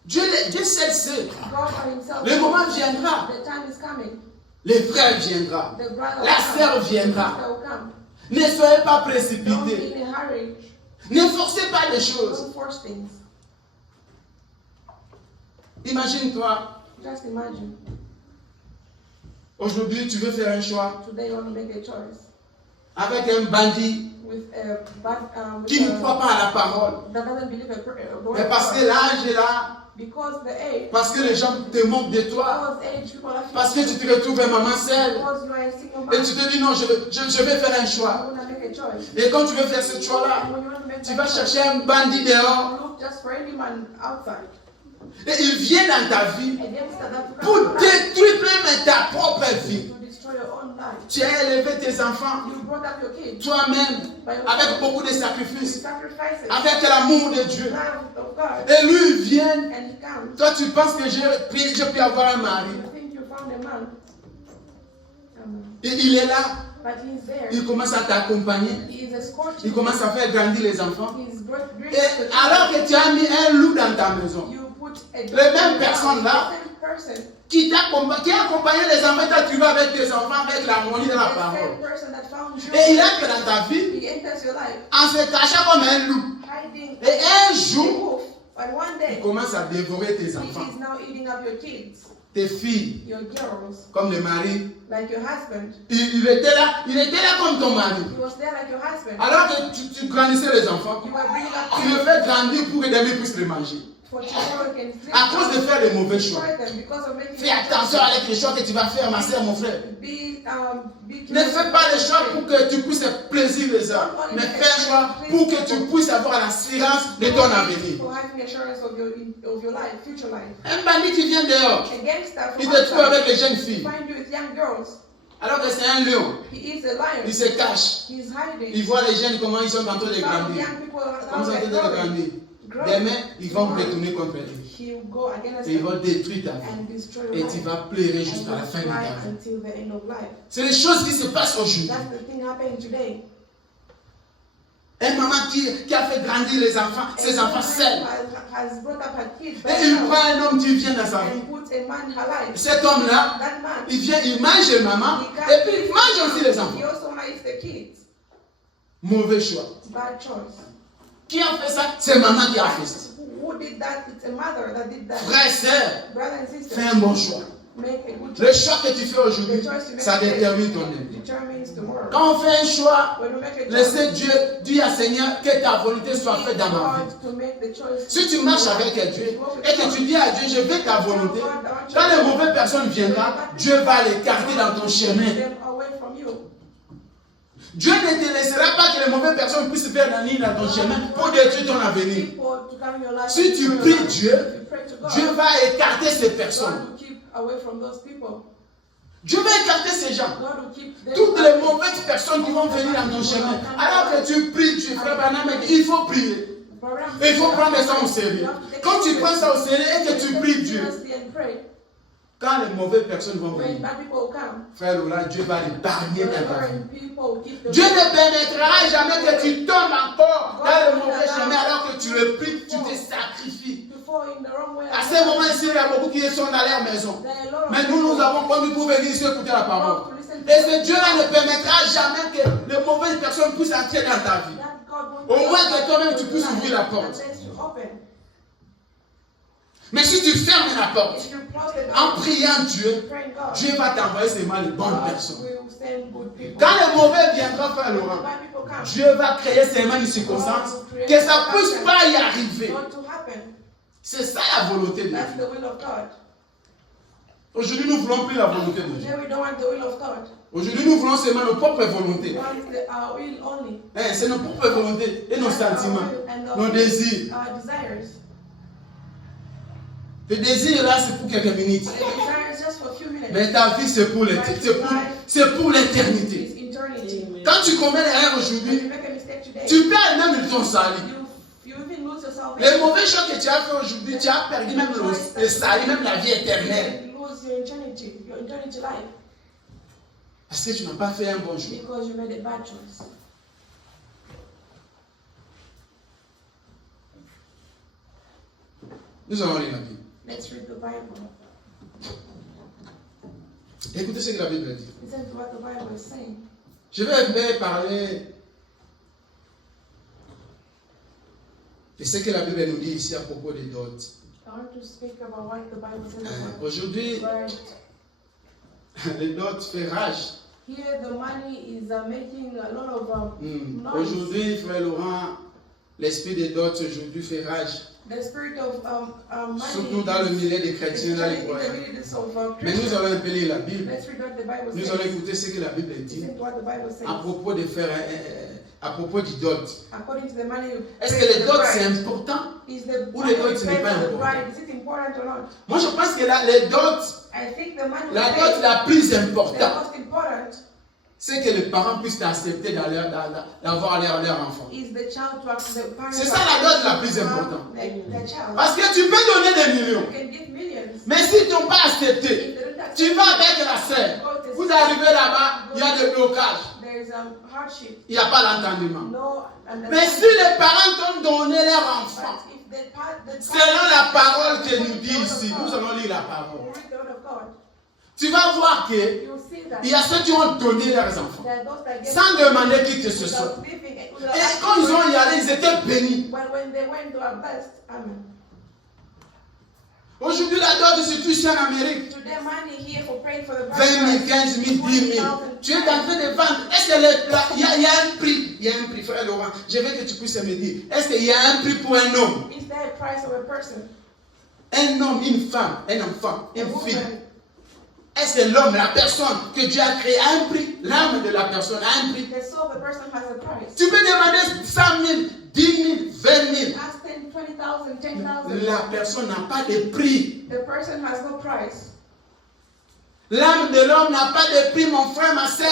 Dieu seul sait. God by himself. Le moment viendra. The time is coming. Les frères viendront. The brother La will sœur come. viendra. The sister will come. Ne soyez pas Don't précipités. be in a hurry. Ne forcez pas les choses. Don't force things. Imagine-toi, Just imagine. aujourd'hui tu veux faire un choix Today you want to make a choice avec un bandit with a bad qui ne croit pas à la parole. that doesn't believe a word Mais of parce que God. l'âge est là, Because the age, parce que les gens te moquent de toi, because age people are parce que tu te retrouves un maman seule, because you are a single et man, tu te dis non, je vais faire un you choix. want to make a choice. Et quand tu veux faire ce choix-là, And when you want to make tu that vas choice, chercher un bandit dehors, you look just for any man outside. et il vient dans ta vie And then start that to pour come to life, détruire même ta propre vie. to destroy your own life. Tu as élevé tes enfants You brought up your kids toi-même by avec yourself, beaucoup de with sacrifices, sacrifices, avec l'amour de Dieu. love of God, Et lui il vient, and he comes. toi tu penses que je peux avoir un mari. You think you found a man, Et il est là, but he's there. il commence à t'accompagner, He is escorting il commence à faire grandir les enfants. He's bringing Et alors que tu as mis un loup dans ta maison, you put a les mêmes personnes là, the same person, qui a accompagné les enfants, toi tu vas avec tes enfants, avec l'harmonie de la the parole. same person that found you, Et il entre dans ta vie he enters your life, en se cachant comme un loup. hiding Et un a jour, wolf, but one il day, commence à dévorer tes he enfants, is now eating up your kids, tes filles, your girls, comme le mari. like your husband. Il était là comme ton mari. He was there like your husband. Alors que tu grandissais les enfants, You were bringing up tu le fais grandir pour que demain puissent les manger. for tomorrow can sleep. À cause de faire les mauvais choix. Destroy them because of making Fais attention avec les choix que tu vas faire, ma soeur, mon frère. Be Ne fais pas les choix pour que tu puisses plaisir les hommes, mais fais un choix pour que tu puisses avoir l'assurance de ton avenir. for having assurance of your life, future life. Un bandit qui vient dehors, A gangster il from te trouve outside avec les jeunes filles, find you with young girls. alors que c'est un lion. He is a lion. Il se cache. He's hiding. Il voit les jeunes comment ils sont en train de Some grandir. young people Comme ils sont en train de grandir. Demain, ils vont retourner contre lui. He will go against Et ils them vont détruire ta vie. and destroy your Et life. tu vas pleurer And jusqu'à la fin de cry ta vie. until the end of life. C'est les choses qui se passent aujourd'hui. That's the thing happening today. Un maman qui a fait grandir les enfants, ses enfants seuls. Has brought up her kids by Et il herself prend un homme qui vient dans sa vie. and put a man in her life. Cet homme-là, That man, il vient, il mange les mamans et puis il mange aussi les he enfants. also hides the kids. Mauvais choix. Bad choice. Qui a fait ça? C'est maman qui a fait ça. Who did that? It's a mother that did that. Frère, sœur, Brother and sister, fais un bon choix. make a good Le choice. choix que tu fais aujourd'hui, The choice you make ça today détermine ton avenir. determines tomorrow. Quand on fait un choix, When you make a choice, laissez Dieu, dis à Seigneur que ta volonté soit faite dans ma vie. God to make the choice. Si tu marches avec Dieu et que tu dis à Dieu, je veux ta volonté, quand les mauvaises personnes viendront, Dieu va l'écarter dans ton chemin. them away from you. Dieu ne te laissera pas que les mauvaises personnes puissent faire la ligne dans ton chemin pour détruire ton avenir. People to come in your life. Si tu and pries destroy Dieu, your life. If you pray to God, Dieu va écarter ces personnes. God will keep away from those people. Dieu va écarter ces gens. God will keep them Toutes away. les mauvaises personnes qui vont venir dans ton chemin. Alors que tu pries, Dieu, frère Branham, il faut prier. Il faut prendre ça au sérieux. Quand tu prends ça au sérieux et que tu pries Dieu, Quand les mauvaises personnes vont When venir, bad people come, frère Laurent, Dieu va les barrer the dans ta vie. foreign people give the Dieu ne permettra jamais que tu tombes encore dans le mauvais chemin alors que tu le pries, tu te sacrifies. to fall in the wrong way. À ce moment ici, il y a beaucoup qui sont dans leur maison. There are a lot of Mais nous avons conduit pour venir ici écouter la parole. people to listen to Et ce Dieu-là ne permettra jamais que les mauvaises personnes puissent entrer dans ta vie. that God wants Au moins to que toi-même tu puisses ouvrir la porte. that lets you open. Mais si tu fermes la porte, If you close the en door, priant Dieu, praying God, Dieu va t'envoyer seulement les bonnes God personnes. will send good people. Quand les mauvais viendront faire When Laurent, bad people come, Dieu va créer seulement une circonstance que ça ne puisse pas y arriver. not to happen. C'est ça la volonté de That's Dieu. the will of God. Aujourd'hui, nous ne voulons plus la volonté de Dieu. Today we don't want the will of God. Aujourd'hui, nous voulons seulement nos propres We volontés. want our will only. C'est nos propres volontés et nos sentiments, nos désirs. Our desires. Le désir là, c'est pour quelques minutes. The desire is just for a few minutes. Mais ta vie, c'est pour l'éternité. It's eternity. Quand tu commets l'erreur When aujourd'hui, you make a mistake today, tu perds même ton salut. you even lose your salvation. Les mauvais choix que tu as fait aujourd'hui, tu as perdu même le salut, même la vie éternelle. You lose your eternity life, Parce que tu n'as pas fait un bon choix. because you made a bad choice. Nous allons lire la Bible. Let's read the Bible. Écoutez ce que la Bible dit. Listen to what the Bible is saying. Je vais parler de ce que la Bible nous dit ici à propos des dots. I want to speak about what the Bible says about Aujourd'hui, but les dots font rage. here the money is making a lot of noise. Aujourd'hui, frère Laurent, l'esprit des dots aujourd'hui fait rage. The spirit of money Surtout dans le milieu des is chrétiens, dans les in the croyants. leaders of Mais nous Christians. allons un peu lire la Bible. Let's read what the Bible Nous says. allons écouter ce que la Bible dit Listen to what the Bible says. à propos de faire à propos du dot. According to the money you Est-ce pay que for les the dots bride, c'est important? is the ou money les dots, you ce pay n'est pas for the important? bride, is it important or not? Moi je pense que les dots, I think the money la you dot pay, la plus the importante, most important c'est que les parents puissent accepter d'avoir leur enfant. is the child to accept the parents. C'est ça la dot la plus importante. The child. Parce que tu peux donner des millions, You can give millions. mais s'ils t'ont pas accepté, If they don't accept tu vas avec la sœur, vous arrivez là-bas, il y a des blocages, there is hardship. il n'y a pas l'entendement. No Mais si les parents t'ont donné leur enfant, But if the selon la parole que nous dit ici, nous allons lire la parole, We'll read the word of God. tu vas voir que You'll see that il y a ceux qui ont donné leurs enfants, there are those that get sans demander qui que ce soit. without living and Et quand ils ont y allé, ils étaient bénis. when they went, they were blessed. Amen. Aujourd'hui, la dot se situe ici en Amérique. Today, money here for praying for the 20 000, 15 000, 10 000. Tu es en train de vendre. Est-ce que il y a un prix? Il y a un prix, frère Laurent. Je veux que tu puisses me dire. Est-ce qu'il y a un prix pour un homme? Is there a price of a person? Un homme, une femme, un enfant, A une fille. woman. Est-ce que l'homme, la personne que Dieu a créé a un prix? L'âme de la personne a un prix. The soul of a person has a price. Tu peux demander 100 000, 10 000, 20 000. Ask 10, 20,000, 10,000. La personne n'a pas de prix. The person has no price. L'âme de l'homme n'a pas de prix, mon frère, ma soeur.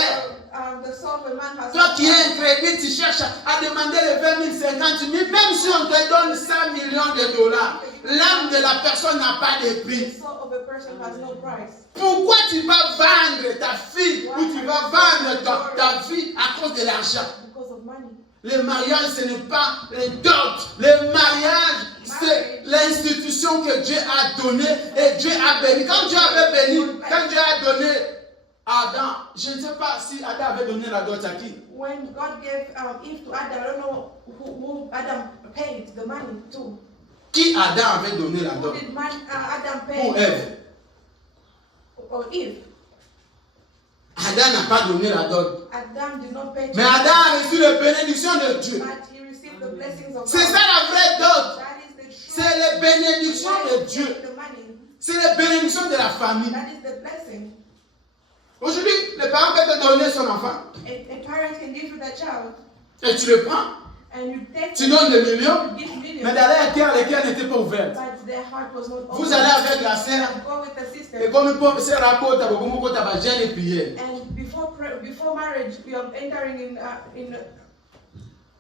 The soul of a man has Toi no qui es price. un crédit, tu cherches à demander les 20 000, 50 000, même si on te donne 100 millions de dollars, l'âme de la personne n'a pas de The prix. soul of a person has no price. Pourquoi tu vas vendre ta fille ou tu vas vendre ta vie à cause de l'argent? Because of money. Le mariage, ce n'est pas les dots. Le mariage, c'est l'institution que Dieu a donnée et Dieu a béni. Quand Dieu avait béni, quand Dieu a donné Adam, je ne sais pas si Adam avait donné la dot à qui. When God gave Eve to Adam, I don't know who Adam paid the money to. Qui Adam avait donné la Who dot? did Adam Pour pay? Ève. Or Eve? Adam n'a pas donné la dot. Adam did not pay. Mais Adam a reçu les bénédictions de Dieu. But he received the blessings of C'est God. ça la vraie dot. That is the truth. C'est les bénédictions de Dieu. The money. C'est les bénédictions de la famille. That is the blessing. Aujourd'hui, le parent peut te donner son enfant A parent can give you that child, et tu le prends. and you take Tu donnes des millions, you give millions, mais dans leur cœur, les cœurs n'étaient pas ouverts. but their heart was not open. Vous allez avec la sœur, Go with the sister. et comme il peut se rapporter, comme il peut avoir jeûne et prière. And before marriage, we are entering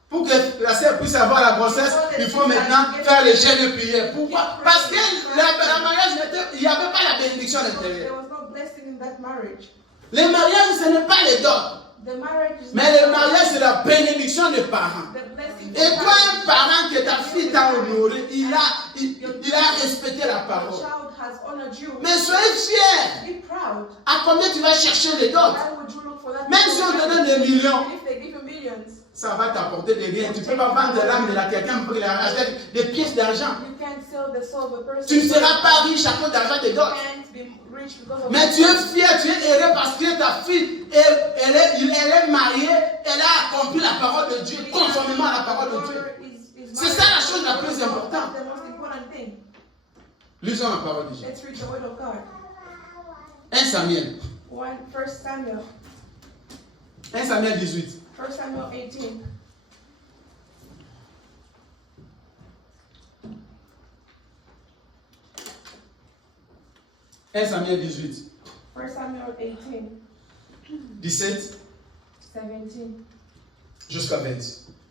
Pour que la sœur puisse avoir la grossesse, il faut maintenant faire les jeûnes et prières. Pourquoi? Parce que la mariage, il n'y avait pas la bénédiction à l'intérieur. There was no blessing in that marriage. Le mariage, ce n'est pas les dons. The marriage is Mais le mariage, c'est la bénédiction des parents. the blessing. Et toi, un parent que ta fille t'a honoré, il a respecté la Your parole. child has honored you. Mais soyez fiers. Be proud. À combien tu vas chercher les dons? Why would you look for that? Même si on te donne des millions, If they give you millions, ça va t'apporter des rien. Tu ne peux pas vendre l'âme de la quelqu'un pour qu'il achète des pièces d'argent. you can't sell the soul of a person. Tu ne seras pas riche à cause d'argent des You dons. can't be rich because of Mais tu es fier, tu es heureux parce que ta fille, elle est mariée, elle a accompli la parole de Dieu, conformément à la parole de Dieu. C'est ça la chose la plus importante. That's the most important thing. Lisons la parole de Dieu. Let's read the word of God. 1 Samuel. 1 Samuel. 1 Samuel 18. 1 Samuel 18. Samuel 18. 1 Samuel 18. 17 17 jusqu'à 20.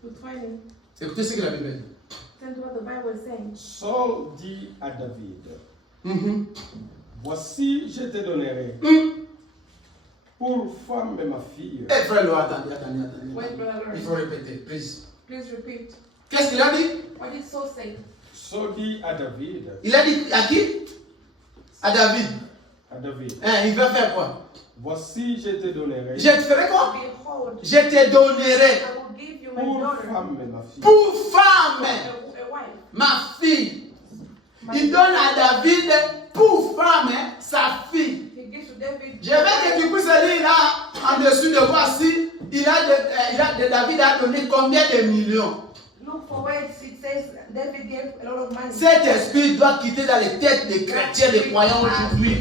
to 20. Écoutez ce que la Bible dit. Listen to what the Bible is saying. Saul dit à David, Mhm. voici je te donnerai pour femme ma fille. Eh frère Laurent, attendez. Wait, brother. Il faut répéter, please. Please repeat. Qu'est-ce qu'il a dit? What did Saul say? Saul dit à David, Il a dit à qui? À David. Il va faire quoi? voici je te donnerai Je te ferai quoi? Behold, Je te donnerai I will give you my pour daughter, femme ma fille. pour femme a wife. ma fille. Il donne à David pour femme sa fille. He gives to David. Je veux que tu puisses lire là en dessous de voir si David a donné combien de millions. Look for where it says David gave a lot of money. Cet esprit doit quitter dans les têtes des chrétiens, des croyants aujourd'hui.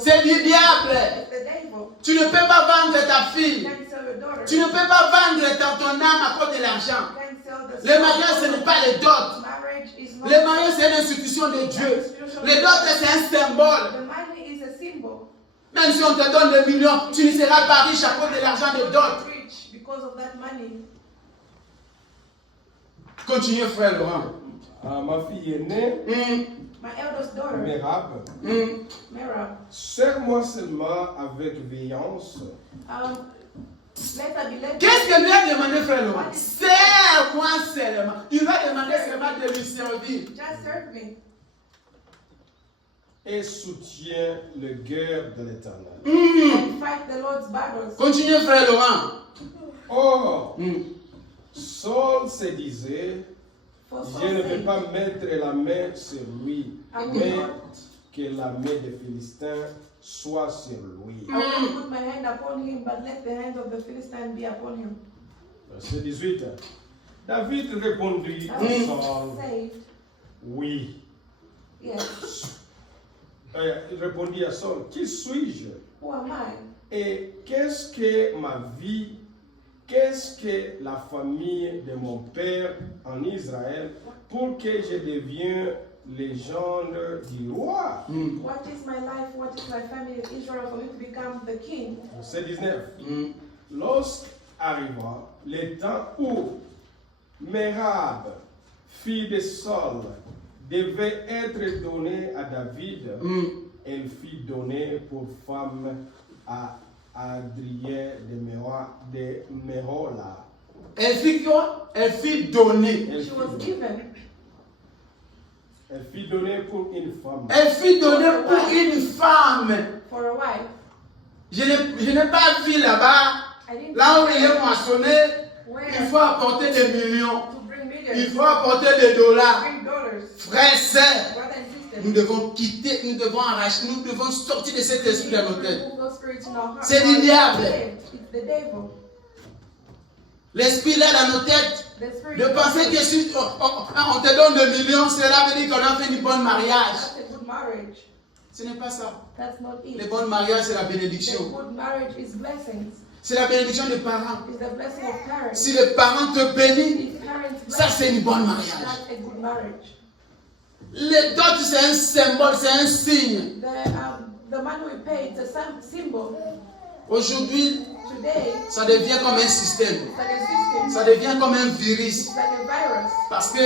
C'est du diable. It's the devil. Tu ne peux pas vendre ta You fille. can't sell your daughter. Tu ne peux pas vendre ton âme à cause de l'argent. You can't sell the Le mariage, ce n'est pas les dots. Marriage is not. Le mariage, c'est une institution de Dieu. Les dots, c'est un symbole. The money is a symbol. Même si on te donne des millions, tu ne seras pas riche à cause de l'argent des dots. Rich because of that money. Continuez, frère Laurent. Ma fille aînée, My eldest daughter, Mérab, Merab, serre-moi seulement avec veillance. let her be led. Qu'est-ce que lui a demandé, frère Laurent? Serre-moi seulement. Il va demander seulement de lui servir. Just serve me. Et soutiens le guerre de l'Éternel. And fight the Lord's battles. Continuez, frère Laurent. Or, Saul se disait, For je Saul ne vais said, pas mettre la main sur lui, I will mais not. que la main des Philistins soit sur lui. I will not put my hand upon him, but let the hand of the Philistine be upon him. Verset 18. David répondit à David Saul, said, oui. yes, Il répondit à Saul, qui suis-je? who am I? Et qu'est-ce que ma vie, qu'est-ce que la famille de mon père en Israël pour que je devienne légende du roi? What is my life? What is my family in Israel for me to become the king? Verset 19. Lorsqu'arriva le temps où Mérab, fille de Saul, devait être donnée à David, elle fut donnée pour femme à Adrien de Méhola. Elle fit quoi? Elle fit donner. She was given. Elle fut donnée pour une femme. Elle fit donner pour une femme. For a wife. Je n'ai pas vu là-bas, I didn't là où see il est mentionné, where il faut apporter des millions, to bring il millions, faut apporter des dollars. bring dollars, Frères, sœurs, brothers and nous sisters. devons quitter, nous devons arracher, nous devons sortir de cet esprit dans nos têtes. Remove those spirits in our hearts. C'est du diable. It's the devil. L'esprit là dans nos têtes, The spirit de penser que si on te donne des millions, cela veut dire qu'on a fait un bon mariage. That's a good marriage. Ce n'est pas ça. That's not it. Le bon mariage, c'est la The bénédiction. good marriage is blessings. C'est la bénédiction des parents. It's the blessing of parents. Si les parents te bénissent, If parents ça bless, c'est une bonne mariage. that's a good marriage. Les dots, c'est un symbole, c'est un signe. The money we pay, it's a symbol. Aujourd'hui, today, ça devient comme un système. it's like a system. Ça devient comme un virus. It's like a virus. Parce que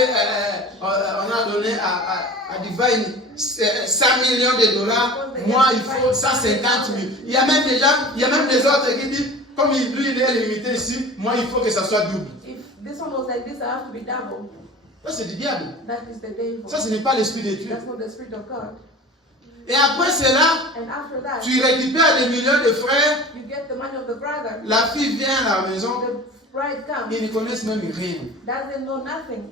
on a donné à Divine 100 millions de dollars. Moi, il faut 150 000. Il y a même des gens, il y a même des autres qui disent, comme lui, il est limité ici, moi, il faut que ça soit double. If this one was like this, I have to be double. Ça, c'est du diable. That is the devil. Ça, ce n'est pas l'esprit de Dieu. That's not the spirit of God. Et après cela, And after that, tu récupères des millions de frères. you get the money of the brother. La fille vient à la maison. The bride comes. Ils ne connaissent même rien. Doesn't know nothing.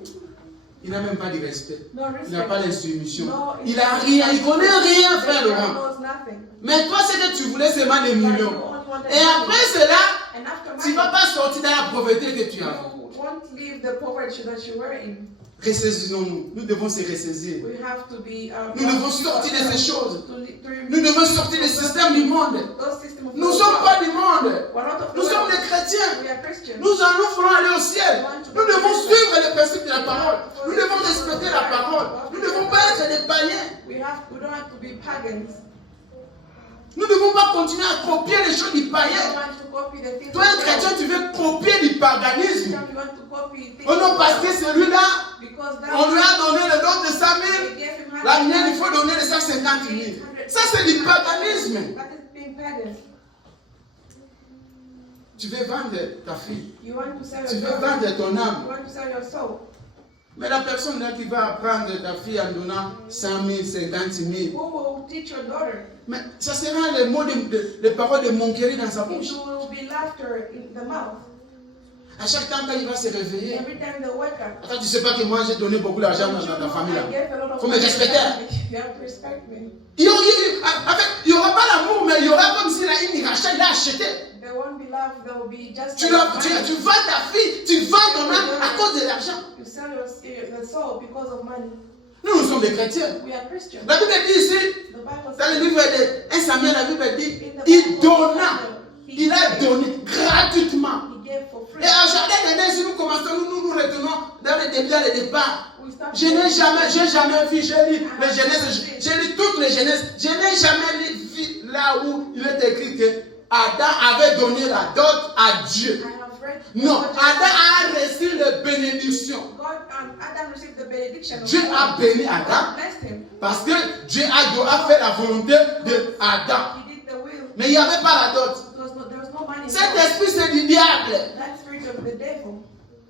Il n'a même pas de respect. No Il n'a pas respect. l'insoumission. No, Il n'a rien. Il ne connaît rien, frère The Laurent. bride knows nothing. Mais toi, ce que tu voulais, c'est seulement des But you millions. only wanted Et money. après cela, And after tu ne vas money, pas sortir dans la pauvreté que tu as. you won't leave the poverty that you were in. Ressaisissons-nous. Nous devons se ressaisir. We have to be. Nous devons sortir de ces choses. To remove Nous devons sortir des systèmes du monde. those systems of Nous ne the sommes world. pas du monde. We're not of the Nous sommes world. des chrétiens. We are Christians. Nous voulons aller au ciel. Nous devons suivre les principes de la parole. Nous devons respecter la parole. Nous ne devons pas être des païens. We don't have to be pagans. Nous ne devons pas continuer à copier les choses du We païen. don't want to copy the things Toi, of un the chrétien, world. tu veux copier du paganisme. We want to copy things Oh non, of parce the que world. celui-là, Because on lui that a donné le don de 100 000. they gave him La mienne, il faut donner les 150 000. Ça, c'est du paganisme. That is being pagan. Tu veux vendre ta fille. You want to sell Tu your veux daughter. vendre ton You âme. want to sell your soul. Mais la personne là qui va apprendre ta fille en donnant 100 000, 50 000. Who will teach your daughter? Mais ça sera les mots, les paroles de moquerie dans sa It bouche. will be laughter in the mouth. À chaque temps quand il va se réveiller. Every time they wake up. Attends, tu ne sais pas que moi j'ai donné beaucoup d'argent dans ta famille là. I gave a lot of Faut me money to respecter. family. You have to respect me. Il n'y aura pas l'amour, mais il y aura comme s'il a une rachat, il a acheté. There won't be love. There will be just. Tu vends ta fille, tu vends ton âme à cause de l'argent. You sell your soul because of money. Nous sommes des chrétiens. We are Christians. La Bible dit ici, The Bible dans le says. livre de 1 Samuel, la Bible dit, il donna, il a donné gratuitement. He gave for free. Et à Jardin d'Éden, si nous commençons, nous retournons dans le départ. We start J'ai jamais vu, j'ai lu les Genèses, j'ai lu toutes les Genèses, je n'ai jamais vu là où il est écrit que Adam avait donné la dot à Dieu. I have read. Non, Adam a reçu les bénédictions. God Adam received the benediction. of Dieu God. a béni God Adam blessed him. parce que Dieu a fait la volonté d'Adam. He did the will. Mais il n'y avait pas la dot. There was no money. in Cet God. esprit, c'est du diable. That spirit of the devil,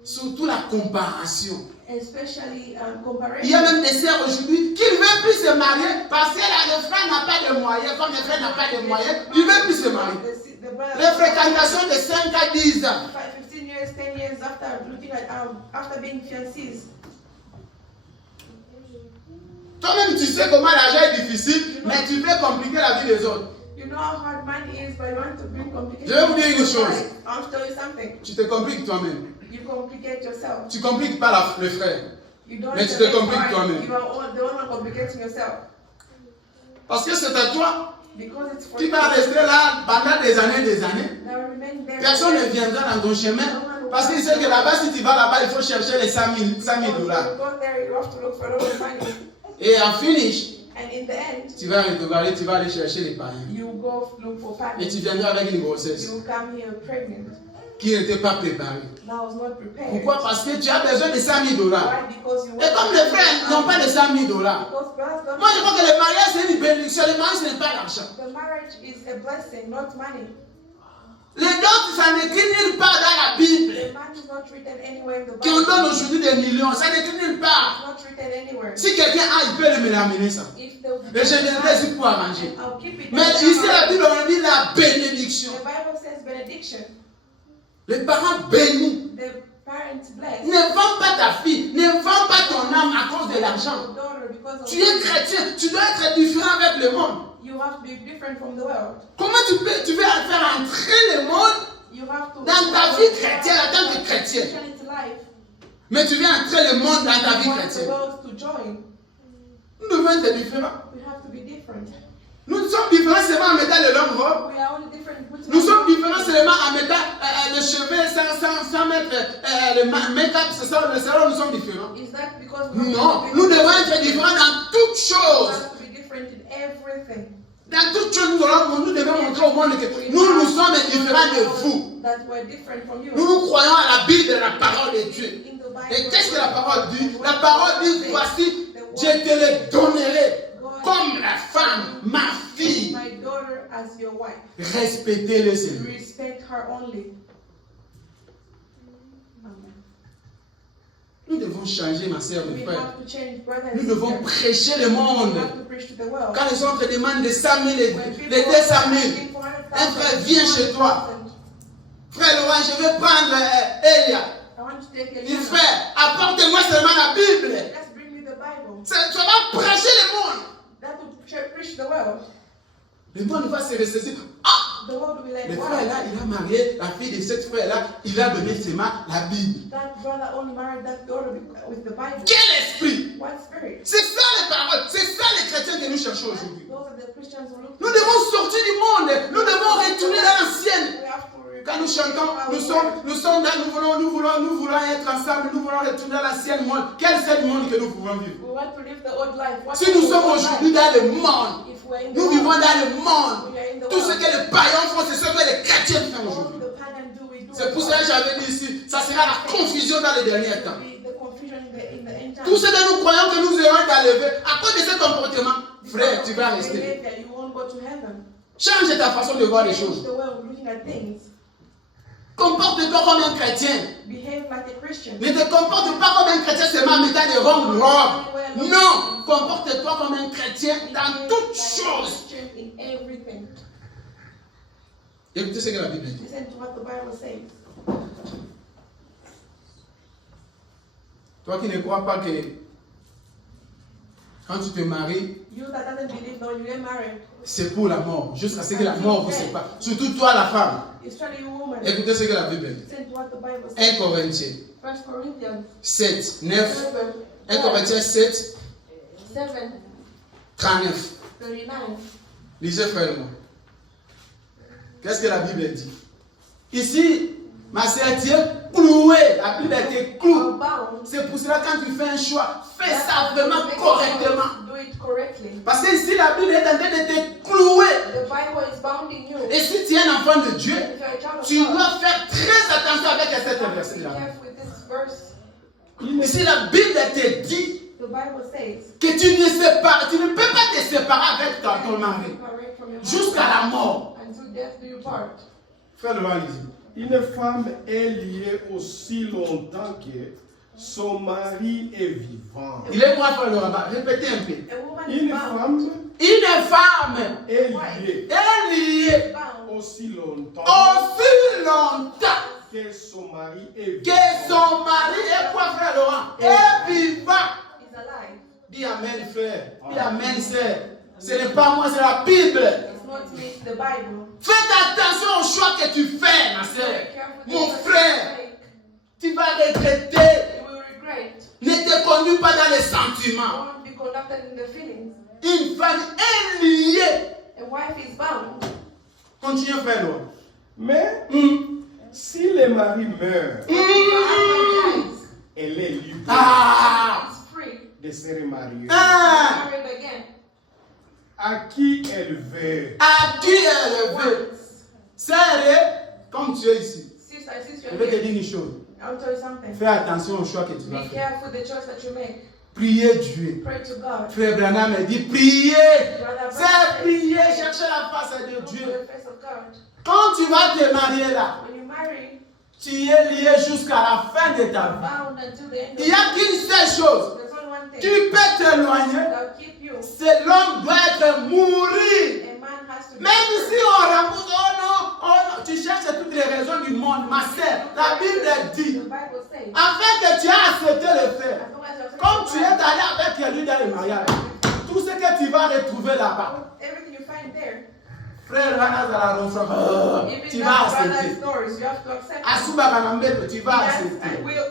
Surtout la comparaison. especially Il y a comparison. même des sœurs aujourd'hui qui ne veulent plus se marier parce que le frère n'a pas de moyens. Comme le frère n'a pas de moyens, il ne veut plus se marier. The brother- Les fréquentations de 5 à 10 ans. 15 years, 10 years after looking at after being fiancés. Toi-même, tu sais comment l'argent est difficile, mais tu veux compliquer la vie des autres. You know how hard money is, but you want to bring complications. Je vais vous dire une chose. Right. I'll tell you something. Tu te compliques toi-même. You complicate yourself. Tu ne compliques pas le frère. You don't Mais tu just te make compliques hard. toi-même. You are the one complicating yourself. Parce que c'est à toi Because it's for qui you. vas rester là pendant des années, des années. Now remain there. Personne ne viendra dans ton chemin. Parce qu'il sait que là-bas, si tu vas là-bas, il faut chercher les 100 000 dollars. You go there, you have to look for a lot of money. Et en finish, And in the end, tu vas retrouver, tu vas aller chercher les païens. you go look for Et family. tu viendras avec une grossesse You come here pregnant. qui n'était pas préparée. That was not prepared. Pourquoi? Parce que tu as besoin de 100 000 dollars. Why? Because you Et comme les frères n'ont pas de 100 000 dollars, Because brothers don't- moi je crois que le mariage c'est une bénédiction. Le mariage ce n'est pas l'argent. The marriage is a blessing, not money. Les dons, ça n'écrit nulle part dans la Bible. The money is not written anywhere in the Qu'on Bible. donne aujourd'hui des millions, ça n'écrit nulle part. It's not written anywhere. Si quelqu'un a, il peut me l'amener ça. If the Et je viendrai ici pour arranger. I'll keep it. Mais ici la Bible on dit la bénédiction. The Bible says benediction. Les parents bénis. The parents bless. Ne vends pas ta fille, ne vends pas ton âme à cause de l'argent. Your daughter because of Tu es chrétien, tu dois être différent avec le monde. You have to be different from the world. Comment tu veux faire entrer le monde You have to dans ta vie chrétienne en tant que chrétien? Christianity life. Mais tu viens entrer le monde dans ta vie You want the chrétienne. world to join. Nous devons être différents. We have to be different. Nous sommes différents seulement en mettant le long robe. We are only different. Nous sommes différents seulement en mettant le cheveu sans mettre le make-up. C'est ça, nous sommes différents. Is that because we Non, nous devons être différents dans toutes We choses. have to be different in everything. Dans toute chose, nous devons montrer au monde que nous sommes différents de vous. That we're different from you. Nous croyons à la Bible, la parole de Dieu. In the Bible, Et qu'est-ce que la parole dit? La parole dit, voici, je te le donnerai comme la femme, ma fille. my daughter as your wife. Respectez-le, Seigneur. Respect her only. Amen. Nous devons changer, ma sœur, We mes frères. have to change, brothers Nous and devons sisters. prêcher le We monde. have to preach to the world. Quand les autres demandent les 100 000, les When people 200 are 000, asking for 100,000, un frère vient chez toi. 100,000, Frère Laurent, je vais prendre Elia. I want to take Il dit, Eliana. frère, apporte-moi seulement la Bible. Let's bring me the Bible. Tu vas prêcher le monde. That will preach the world. Le monde va se ressaisir. Ah! The world will be like, Le wow, frère là, il a marié la fille de cette frère là, il a donné seulement la Bible. that brother only married that daughter with the Bible. Quel esprit! What spirit? C'est ça les paroles, c'est ça les chrétiens que nous cherchons aujourd'hui. Those are the Christians who look. Nous devons sortir du monde, nous devons retourner dans l'ancienne. We have to Quand nous chantons, nous voulons être ensemble, nous voulons retourner à l'ancienne monde. Quel est ce monde que nous pouvons vivre? We want to live the old life. What Si is nous the sommes old aujourd'hui life? dans le monde, If we're in the nous vivons world, dans le monde. we are in the Tout ce world. que les païens font, c'est ce que les chrétiens font All aujourd'hui. the pagan do, we do. C'est pour ça que j'avais dit ici, ça sera la confusion dans les derniers temps. The confusion in the end time. Tout ce que nous croyons que nous aurons à lever, à cause de ce comportement, frère, tu vas rester. Behavior, you won't go to heaven. Change ta façon de voir les Change choses. the way of looking at things. Comporte-toi comme un chrétien. Behave like a Christian. Ne te comporte pas comme un chrétien seulement en mettant des robes. Non, comporte-toi comme un chrétien dans toutes choses. Christian in everything. Écoutez ce que la Bible dit. Listen to what the Bible says. Toi qui ne crois pas que quand tu te maries, You that doesn't believe that when you get married, c'est pour la mort, jusqu'à ce que la mort vous sépare. Surtout toi, la femme. it's telling you woman. Écoutez ce que la Bible dit. Listen to what the Bible says. 1 Corinthiens 1 Corinthians 7, 9. 7, 1 Corinthiens 7, 7, 39. 39. Lisez frère moi. Qu'est-ce que la Bible dit? Ici, ma sœur, tu es clouée. La Bible est clouée. Bound. C'est pour cela quand tu fais un choix, fais ça vraiment correctement. Do it correctly. Parce que ici, la Bible est en train de te clouer. The Bible is bounding you. Et si tu es un enfant de Dieu, If you're a child of tu God, dois faire très attention avec cette be verset-là. careful with this verse. Ici, la Bible te dit The Bible says, que tu ne peux pas te séparer avec ton mari separate from your jusqu'à la mort. until death do you part. Frère Laurent, lisez. Une femme est liée aussi longtemps que son mari est vivant. Il est moi, frère Laurent. Répétez un peu. A woman Une is bound. femme Une femme est liée est liée Bound. aussi longtemps aussi longtemps que son mari est que vivant. son mari est quoi, frère Laurent? Est vivant. Is alive. Dis amen, frère. Dis amen, sœur. Ce n'est pas moi, c'est la Bible. It's not me, it's the Bible. Faites attention au choix que tu fais, ma sœur. Be careful with Mon the frère, mistake. tu vas regretter. You will regret. Ne te conduis pas dans les You sentiments. won't be conducted in the feelings. Une femme est liée. A wife is bound. Continue, frère Laurent. Mais si le mari meurt, elle est libre Ah! Is free. de se remarier. Ah! Married again. À qui elle veut. À qui elle veut? Once. Sœur, comme tu es ici, Sister, je vais te here. dire une chose. I'll tell you something. Fais attention au choix que tu vas Be faire. careful the choice that you make. Priez Dieu. Pray to God. Frère Branham me dit priez. Brother, C'est prier, chercher la face de look for Dieu. the face of God. Quand tu vas te marier là, When you marry, tu es lié jusqu'à la fin de ta vie. bound until the end of Il n'y a qu'une seule chose. There's only one thing Tu peux t'éloigner. that'll keep you. C'est l'homme doit être mourir. A man has to Même si on rembourse, oh non, tu cherches toutes les raisons du monde. Ma sœur, la Bible dit, The Bible says, afin que tu aies accepté le faire, as long as you're comme tu es allé avec lui dans le mariage, tout ce que tu vas retrouver là-bas, everything you find there, frère Rana even tu vas that brother's accepter. stories, you have to accept it. Asuba Kanambeto, tu vas Yes, accepter. I will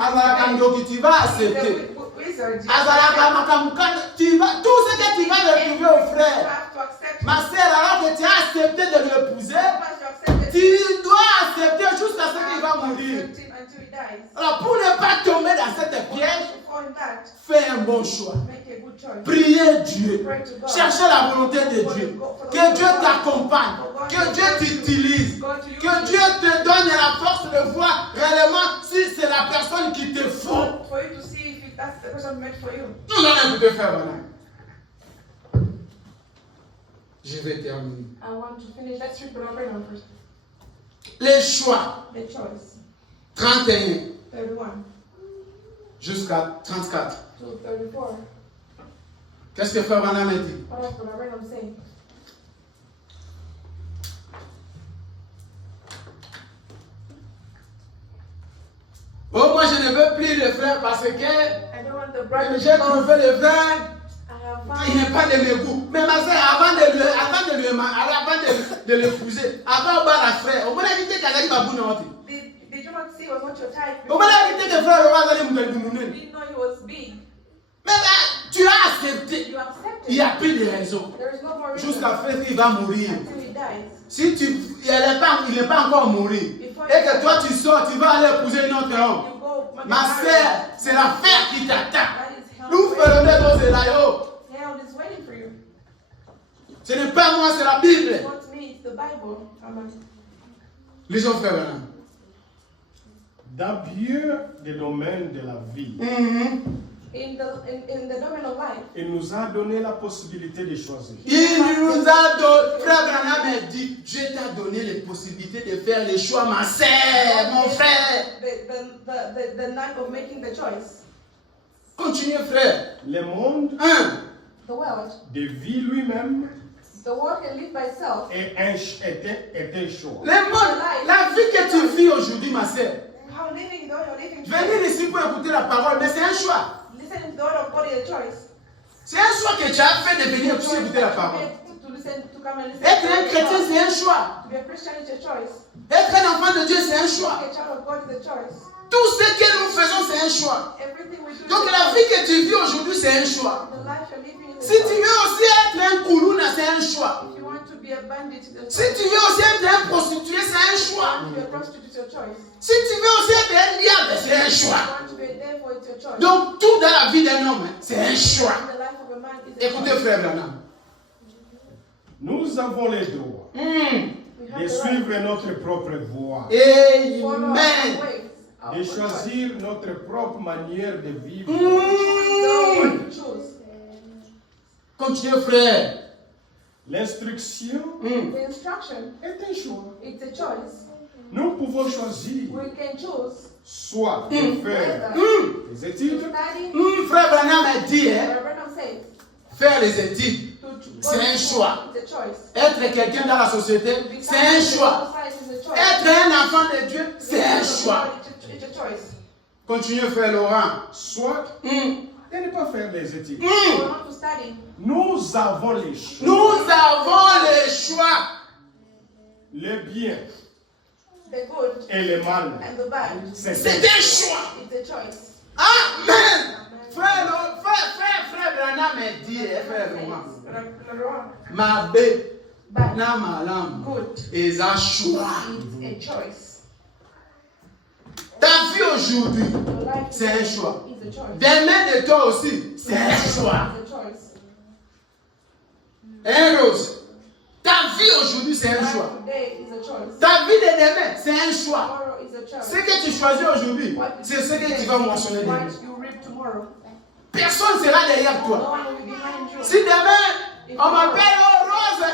Azalaka Ndoki, tu vas accepter. wizard, you Azalaka Makamukana, tu vas, tout ce que tu vas retrouver au frère. have to accept it. Ma sœur, alors que tu as accepté de l'épouser, As long as you accept it, tu dois accepter jusqu'à ce qu'il va mourir. accept it until he dies. Alors pour ne pas tomber dans cette piège, On that, fais un bon choix. make a good choice. Priez Dieu. Pray to God. Cherchez la volonté de Dieu. Que Dieu t'accompagne. Que Dieu t'utilise. Que Dieu te donne la force de voir réellement si c'est la personne qui te faut. For you to see if that's the person meant for you. Nous allons écouter Frère Branham. Je vais terminer. I want to finish. Let's read Brother Branham first. Les choix. The choice. 31 31 jusqu'à 34. to 34. Qu'est-ce que Frère Branham a dit? What does Brother Branham say? Oh, moi je ne veux plus le frère parce que I don't want the brother j'ai to go. trouvé le frère. I have Il n'est found pas de mes goûts. Mais ma soeur, avant de l'épouser, avant de la frère, on m'a dit qu'elle a dit ma boune. Did you not see it was not your type? On m'a dit que frère Laurent allait me You didn't know he was big. Mais là, tu as accepté. You accepted. Il n'y a plus de raison. There is no more reason Jusqu'à ce qu'il va mourir. until he dies. Si il n'est pas encore mort et que toi tu sors, tu vas aller épouser un autre homme. You go, Ma soeur, c'est l'affaire qui t'attend. that is hell. Nous faisons des choses là. Hell is waiting for you. Ce n'est pas moi, c'est la Bible. It's not me, it's the Bible. Amen. Lisons Frère Branham. Dans bien des domaines de la vie, In the domain of life, il nous a donné la possibilité de choisir. Il nous a donné, Frère Branham a dit, Dieu t'a donné les possibilités de faire les choix, ma sœur, mon frère. the night of making the choice. Continuez, frère. Le monde 1. The world. de vie lui-même The world can live by itself. est un choix. Le monde, la vie que tu vis aujourd'hui, ma sœur. How living the way you're living Venir today. ici pour écouter la parole, mais c'est un choix. Listening to the word of God is a choice. C'est un choix que tu as fait de venir pour écouter la parole. To listen, to come and listen. Être to un the chrétien, word. c'est un choix. To be a Christian is a choice. Être un enfant de Dieu, c'est un To choix. be a child of God is a choice. Tout ce que nous faisons, c'est un choix. Everything we do. Donc is a la choice. vie que tu vis aujourd'hui, c'est un choix. The life you're living is Si a tu choice. veux aussi être un koulouna, c'est un choix. If you want to be a bandit, it's a Si choice. tu veux aussi être un prostitué, c'est un If you choix. want to be a prostitute, it's your choice. Si tu veux aussi être un diable, c'est un If you choix. want to be a devil, it's your choice. Donc tout dans la vie d'un homme, c'est un choix. The life of a man is a Écoutez, choice. frère Branham. Nous avons le droit We de have the right suivre notre propre voie, to follow our Amen. ways, our de own choice. choisir notre propre manière de vivre. The one to choose. Continuez, frère. L'instruction The instruction, est un choix. it's a choice. Nous pouvons choisir We can choose soit de faire whether des to études, study, Frère Branham a dit, hein, or Branham says, faire les études, to go c'est to un school, choix. it's a choice. Être quelqu'un dans la société, c'est un choix. It's a choice. Être un enfant de Dieu, c'est un choix. It's a choice. Continuez, frère Laurent. soit de ne pas faire des études. We want to study. Nous avons les choix. Nous avons le choix. Le bien The good et le mal. and the bad. C'est C'est un choix. It's a choice. Amen. Frère Branham a dit, frère Laurent, Wrong. ma bé, Bad. na malam, Good. est un choix. It's a choice. Ta vie aujourd'hui, Your life c'est un choix. is a choice. Demain de toi aussi, c'est un choix. It's a choice. Hein, Rose? Ta vie aujourd'hui, c'est un Life choix. today is a choice. Ta vie de demain, c'est un choix. Tomorrow is a choice. Ce que tu choisis aujourd'hui, c'est ce que tu vas mentionner demain. What you reap tomorrow. Personne ne sera derrière No toi. one will be behind you. Si demain, on m'appelle Rose,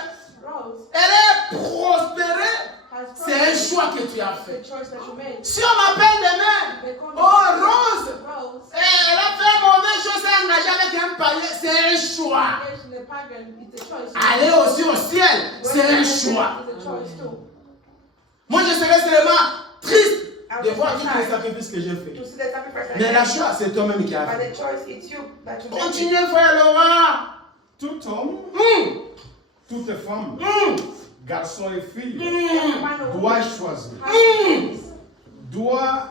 Rose elle est prospérée, has c'est un prospered. choix que tu as It's fait. a choice that you made. Si on m'appelle demain, They call me oh Rose, Rose. elle a fait mauvaise chose, elle est engagée avec un païen, c'est un choix. Engaged in the pagan, it's a choice. Aller aussi au ciel, c'est un choix. It's a choice too. Moi, je serais seulement triste de voir tous les sacrifices que j'ai To faits. see the sacrifice that Mais you la made. choix, c'est toi-même qui as But fait. the choice, it's you that you make. Continuez, frère Laurent. Tout homme, toute femme, garçon et fille Man or doit woman choisir, has choice. doit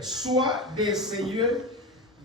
soit d'essayer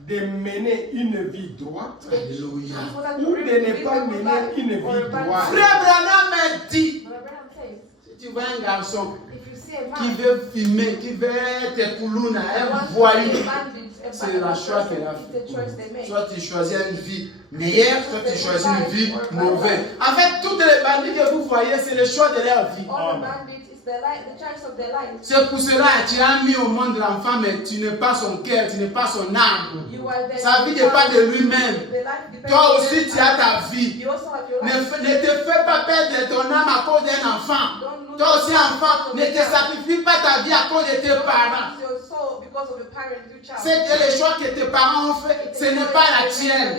de mener une vie droite Alléluia. People that ou reap de ne reap pas a good mener life une or a vie bad droite. life. Frère Branham a dit, But Abraham says, si tu vois un garçon if you see a qui man veut fumer, qui veut être poulouna, that un wants to voyou, be a bandit, c'est le choix qu'elle a it's the choice they fait. make. Soit tu choisis une vie meilleure, soit tu choisis une vie mauvaise. En fait, tous les bandits que vous voyez, c'est le choix de leur vie. All the bandits is the choice of their life. C'est pour cela que tu as mis au monde l'enfant, mais tu n'es pas son cœur, tu n'es pas son âme. You are the Sa vie n'est pas de lui-même. The life depends Toi on aussi, them. tu as ta vie. You also have your Ne, life. ne te fais pas perdre ton âme à cause d'un enfant. Don't lose Toi aussi, your enfant, ne te sacrifie pas ta vie à cause de tes parents. Don't lose your soul because of a parent, your child. C'est que les choix que tes parents ont fait, ce n'est pas la tienne.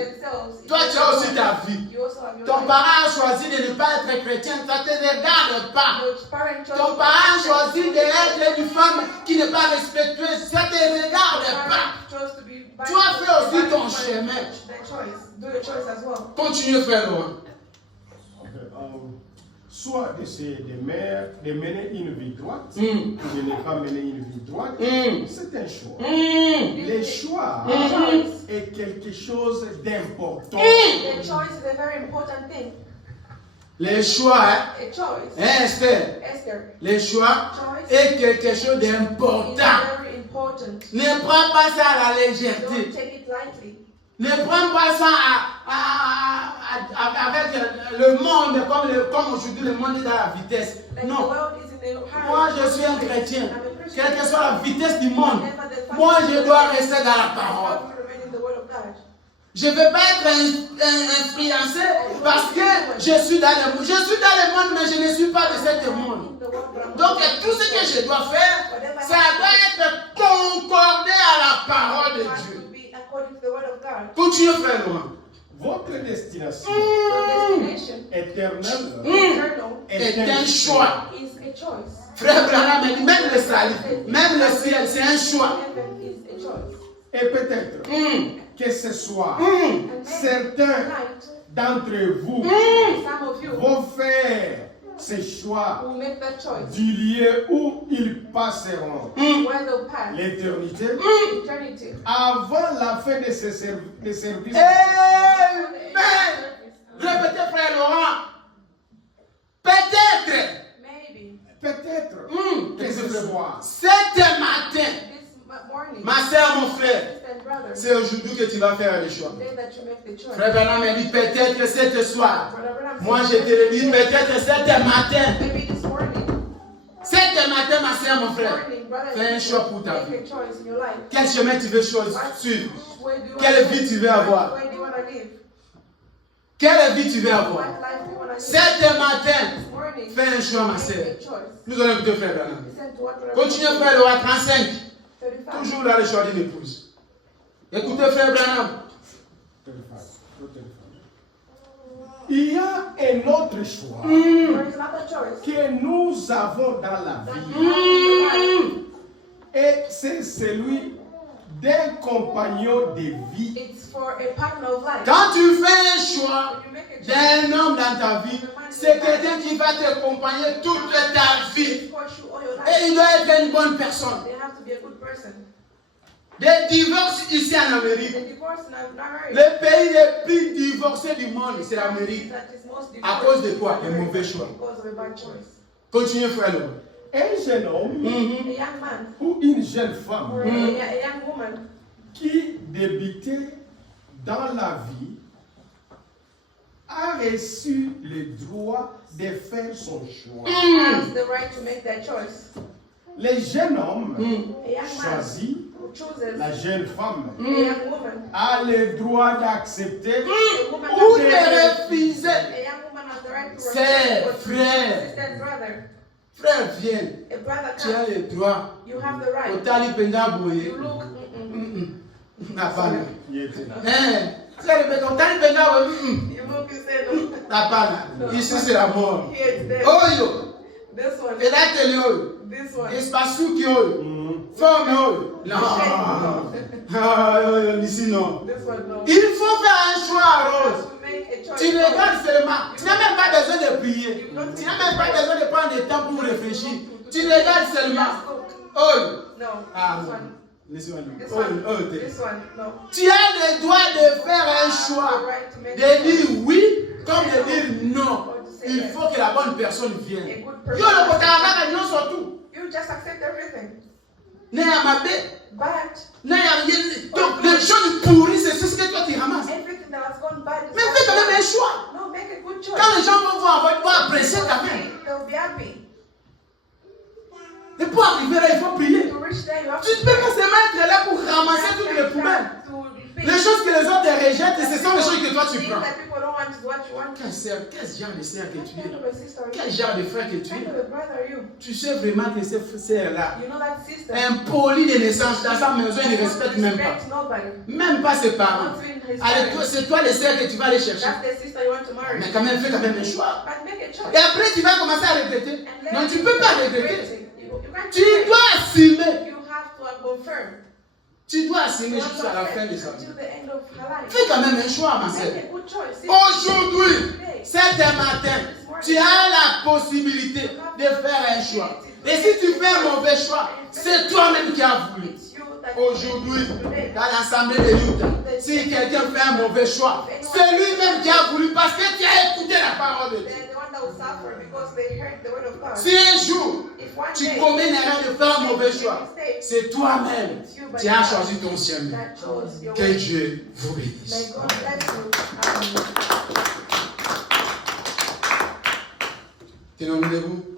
Toi, tu as aussi ta vie. You also have your Ton life. parent a choisi de ne pas être chrétien, ça ne te regarde pas. Your parent chose Ton parent a choisi d'être une femme qui n'est pas respectueuse, ça ne te regarde pas. Tu as fait aussi ton chemin. Do your choice as well. Continue, frère Laurent. Soit d'essayer de mener une vie droite, ou de ne pas mener une vie droite, c'est un choix. Le choix est quelque chose d'important. The choice is a very important thing. Les choix, A choice. Esther, Esther. les choix Choice est quelque chose is d'important. very important. Ne prends pas ça à la Don't légèreté. take it lightly. Ne prends pas ça avec le monde, comme aujourd'hui le monde est dans la vitesse. Like the Non, world is in the hurry. moi je suis un chrétien. I'm a Christian. Quelle que soit la vitesse du monde, Whatever the moi fact je is, dois rester dans la I parole. have to remain in the word of God. Je ne vais pas être influencé parce que je suis dans le monde. Je suis dans le monde, mais je ne suis pas de ce monde. In the word, but I'm Donc tout ce que je dois faire, ça doit être concordé à la parole de It has Dieu. to be according to the word of God. Continue, frère Laurent. Votre destination Your destination, éternelle eternal, est un choix. is a choice. Frère Branham a dit, même le salut, même le ciel, c'est un choix. Heaven is a choice. et peut-être que ce soir, And certains tonight, d'entre vous some of you vont faire ce choix will make that choice. du lieu où ils passeront Where they'll pass l'éternité eternity. avant la fin de ce service. Amen. Répétez, frère Laurent. Peut-être Maybe Peut-être que que ce soir, cet matin, this morning, ma soeur, mon frère, sister and brother, c'est aujourd'hui que tu vas faire le choix. day that you make the choice. Frère Branham m'a dit peut-être que ce soir. Brother Branham Moi, je said, te le dis peut-être cet matin. maybe this morning, Cet matin, ma soeur, mon frère, brother, fais un choix pour ta make vie. a choice in your life. Quel chemin tu veux suivre? Where do you Quelle want to vie tu veux avoir? Where do you want to live? Quelle vie tu veux avoir? What life do you want to live? Cet matin, This morning, fais un choix, ma make soeur. a choice. Nous allons écouter frère Branham. Listen to what Brother Continuez, Branham frère Laurent, 35. 35. Toujours là, le choix d'une épouse. Écoutez, frère Branham. il y a un autre choix There is another choice. que nous avons dans la That vie you have in your life. et c'est celui d'un compagnon de vie. It's for a partner of life. Quand tu fais un choix When you make a choice, d'un homme dans ta vie, c'est quelqu'un qui va t'accompagner toute ta vie. it supports you all your life. Et il doit être une bonne personne. They have to be a good person. Des divorces ici en Amérique. The divorce not married. Le pays le plus divorcé du monde, c'est l'Amérique. That is most À divorced. cause de quoi? Un mauvais choix. Because of a bad choice. Continuez, frère Laurent. Un jeune homme A young man ou une jeune or femme a young woman qui débutait dans la vie a reçu le droit de faire son choix. has the right to make that choice. Le jeune homme A young man choisit, who chooses la jeune femme a young woman. a le droit d'accepter A woman Ou has the de right refuser. A young woman has the right to Sœur, refuse. frère. Sister and brother. Frère, viens. A brother Tu as comes. le droit. You have the right. Otali penga boye. You look. Hapana. qui était là. Frère, otali penga boye. You look. You say no. Hapana. Ici c'est la mort. Here it's there. Oyo. This one. Elateli oyo. This one. Espasuki oyo. Femme oyo. Non. Ici non. This one. No. Il faut faire un choix, You Rose. have to make a choice. Tu regardes seulement. Tu n'as même pas besoin de prier. Tu n'as même pas besoin de prendre le temps pour réfléchir. Tu regardes seulement. Oh, No. ah, This one. this one. This Oh, one. oh, This one. No. tu as le droit de faire un The choix. right to make De a choice. dire oui, comme de dire non. Il faut que la bonne personne vienne. A good Yo, le person. kotaka nyonso tout. You just just accept everything. Né à ma bête. But Donc les choses pourries, c'est ce que toi tu ramasses. everything that has gone bad is Mais fais quand même un choix. no, make a good choice. Quand les gens vont voir, ils vont apprécier quand même. They'll be happy. Et pour arriver là, il faut prier. To reach there, you have Tu ne peux pas seulement être là pour ramasser toutes les poubelles. Les choses que les autres rejettent, ce sont les choses que toi tu prends. That people don't want is what you want. Quel genre de sœur que tu What kind es? of a sister are you? Quel genre de frère que tu What kind es? of a brother are you? Tu sais vraiment que ces sœurs-là, You know that sister. impoli de naissance, dans sa maison, ils ne respectent même pas. Respect nobody. Même pas ses parents. Not even his Allez, parents. c'est toi les sœurs que tu vas aller chercher. That's the sister you want to marry. Mais quand même, fais quand même un choix. But make a choice. Et après, tu vas commencer à regretter. And Non, let tu ne it peux pas be regretter. regretting. You can't Tu regret. dois assumer. You have to confirm. Tu dois assumer You have jusqu'à la fin de sa vie. until the end of her life. Fais quand même un choix, ma sœur. Make a good choice. Aujourd'hui, Today. cet matin, tu as la possibilité de faire un choix. Et si tu fais un mauvais choix, c'est toi-même qui as voulu. It's you that Aujourd'hui, today. dans l'assemblée de Utah, si quelqu'un fait un mauvais choix, c'est lui-même qui a voulu parce que tu as écouté la parole de Dieu. They're the one that will suffer because they heard the word of God. Si un jour, If one tu day commets l'erreur de faire un mauvais you choix, make a mistake, c'est toi-même qui as choisi ton chemin. that chose your Que way. Dieu vous bénisse. May God bless you. Tenons-nous debout.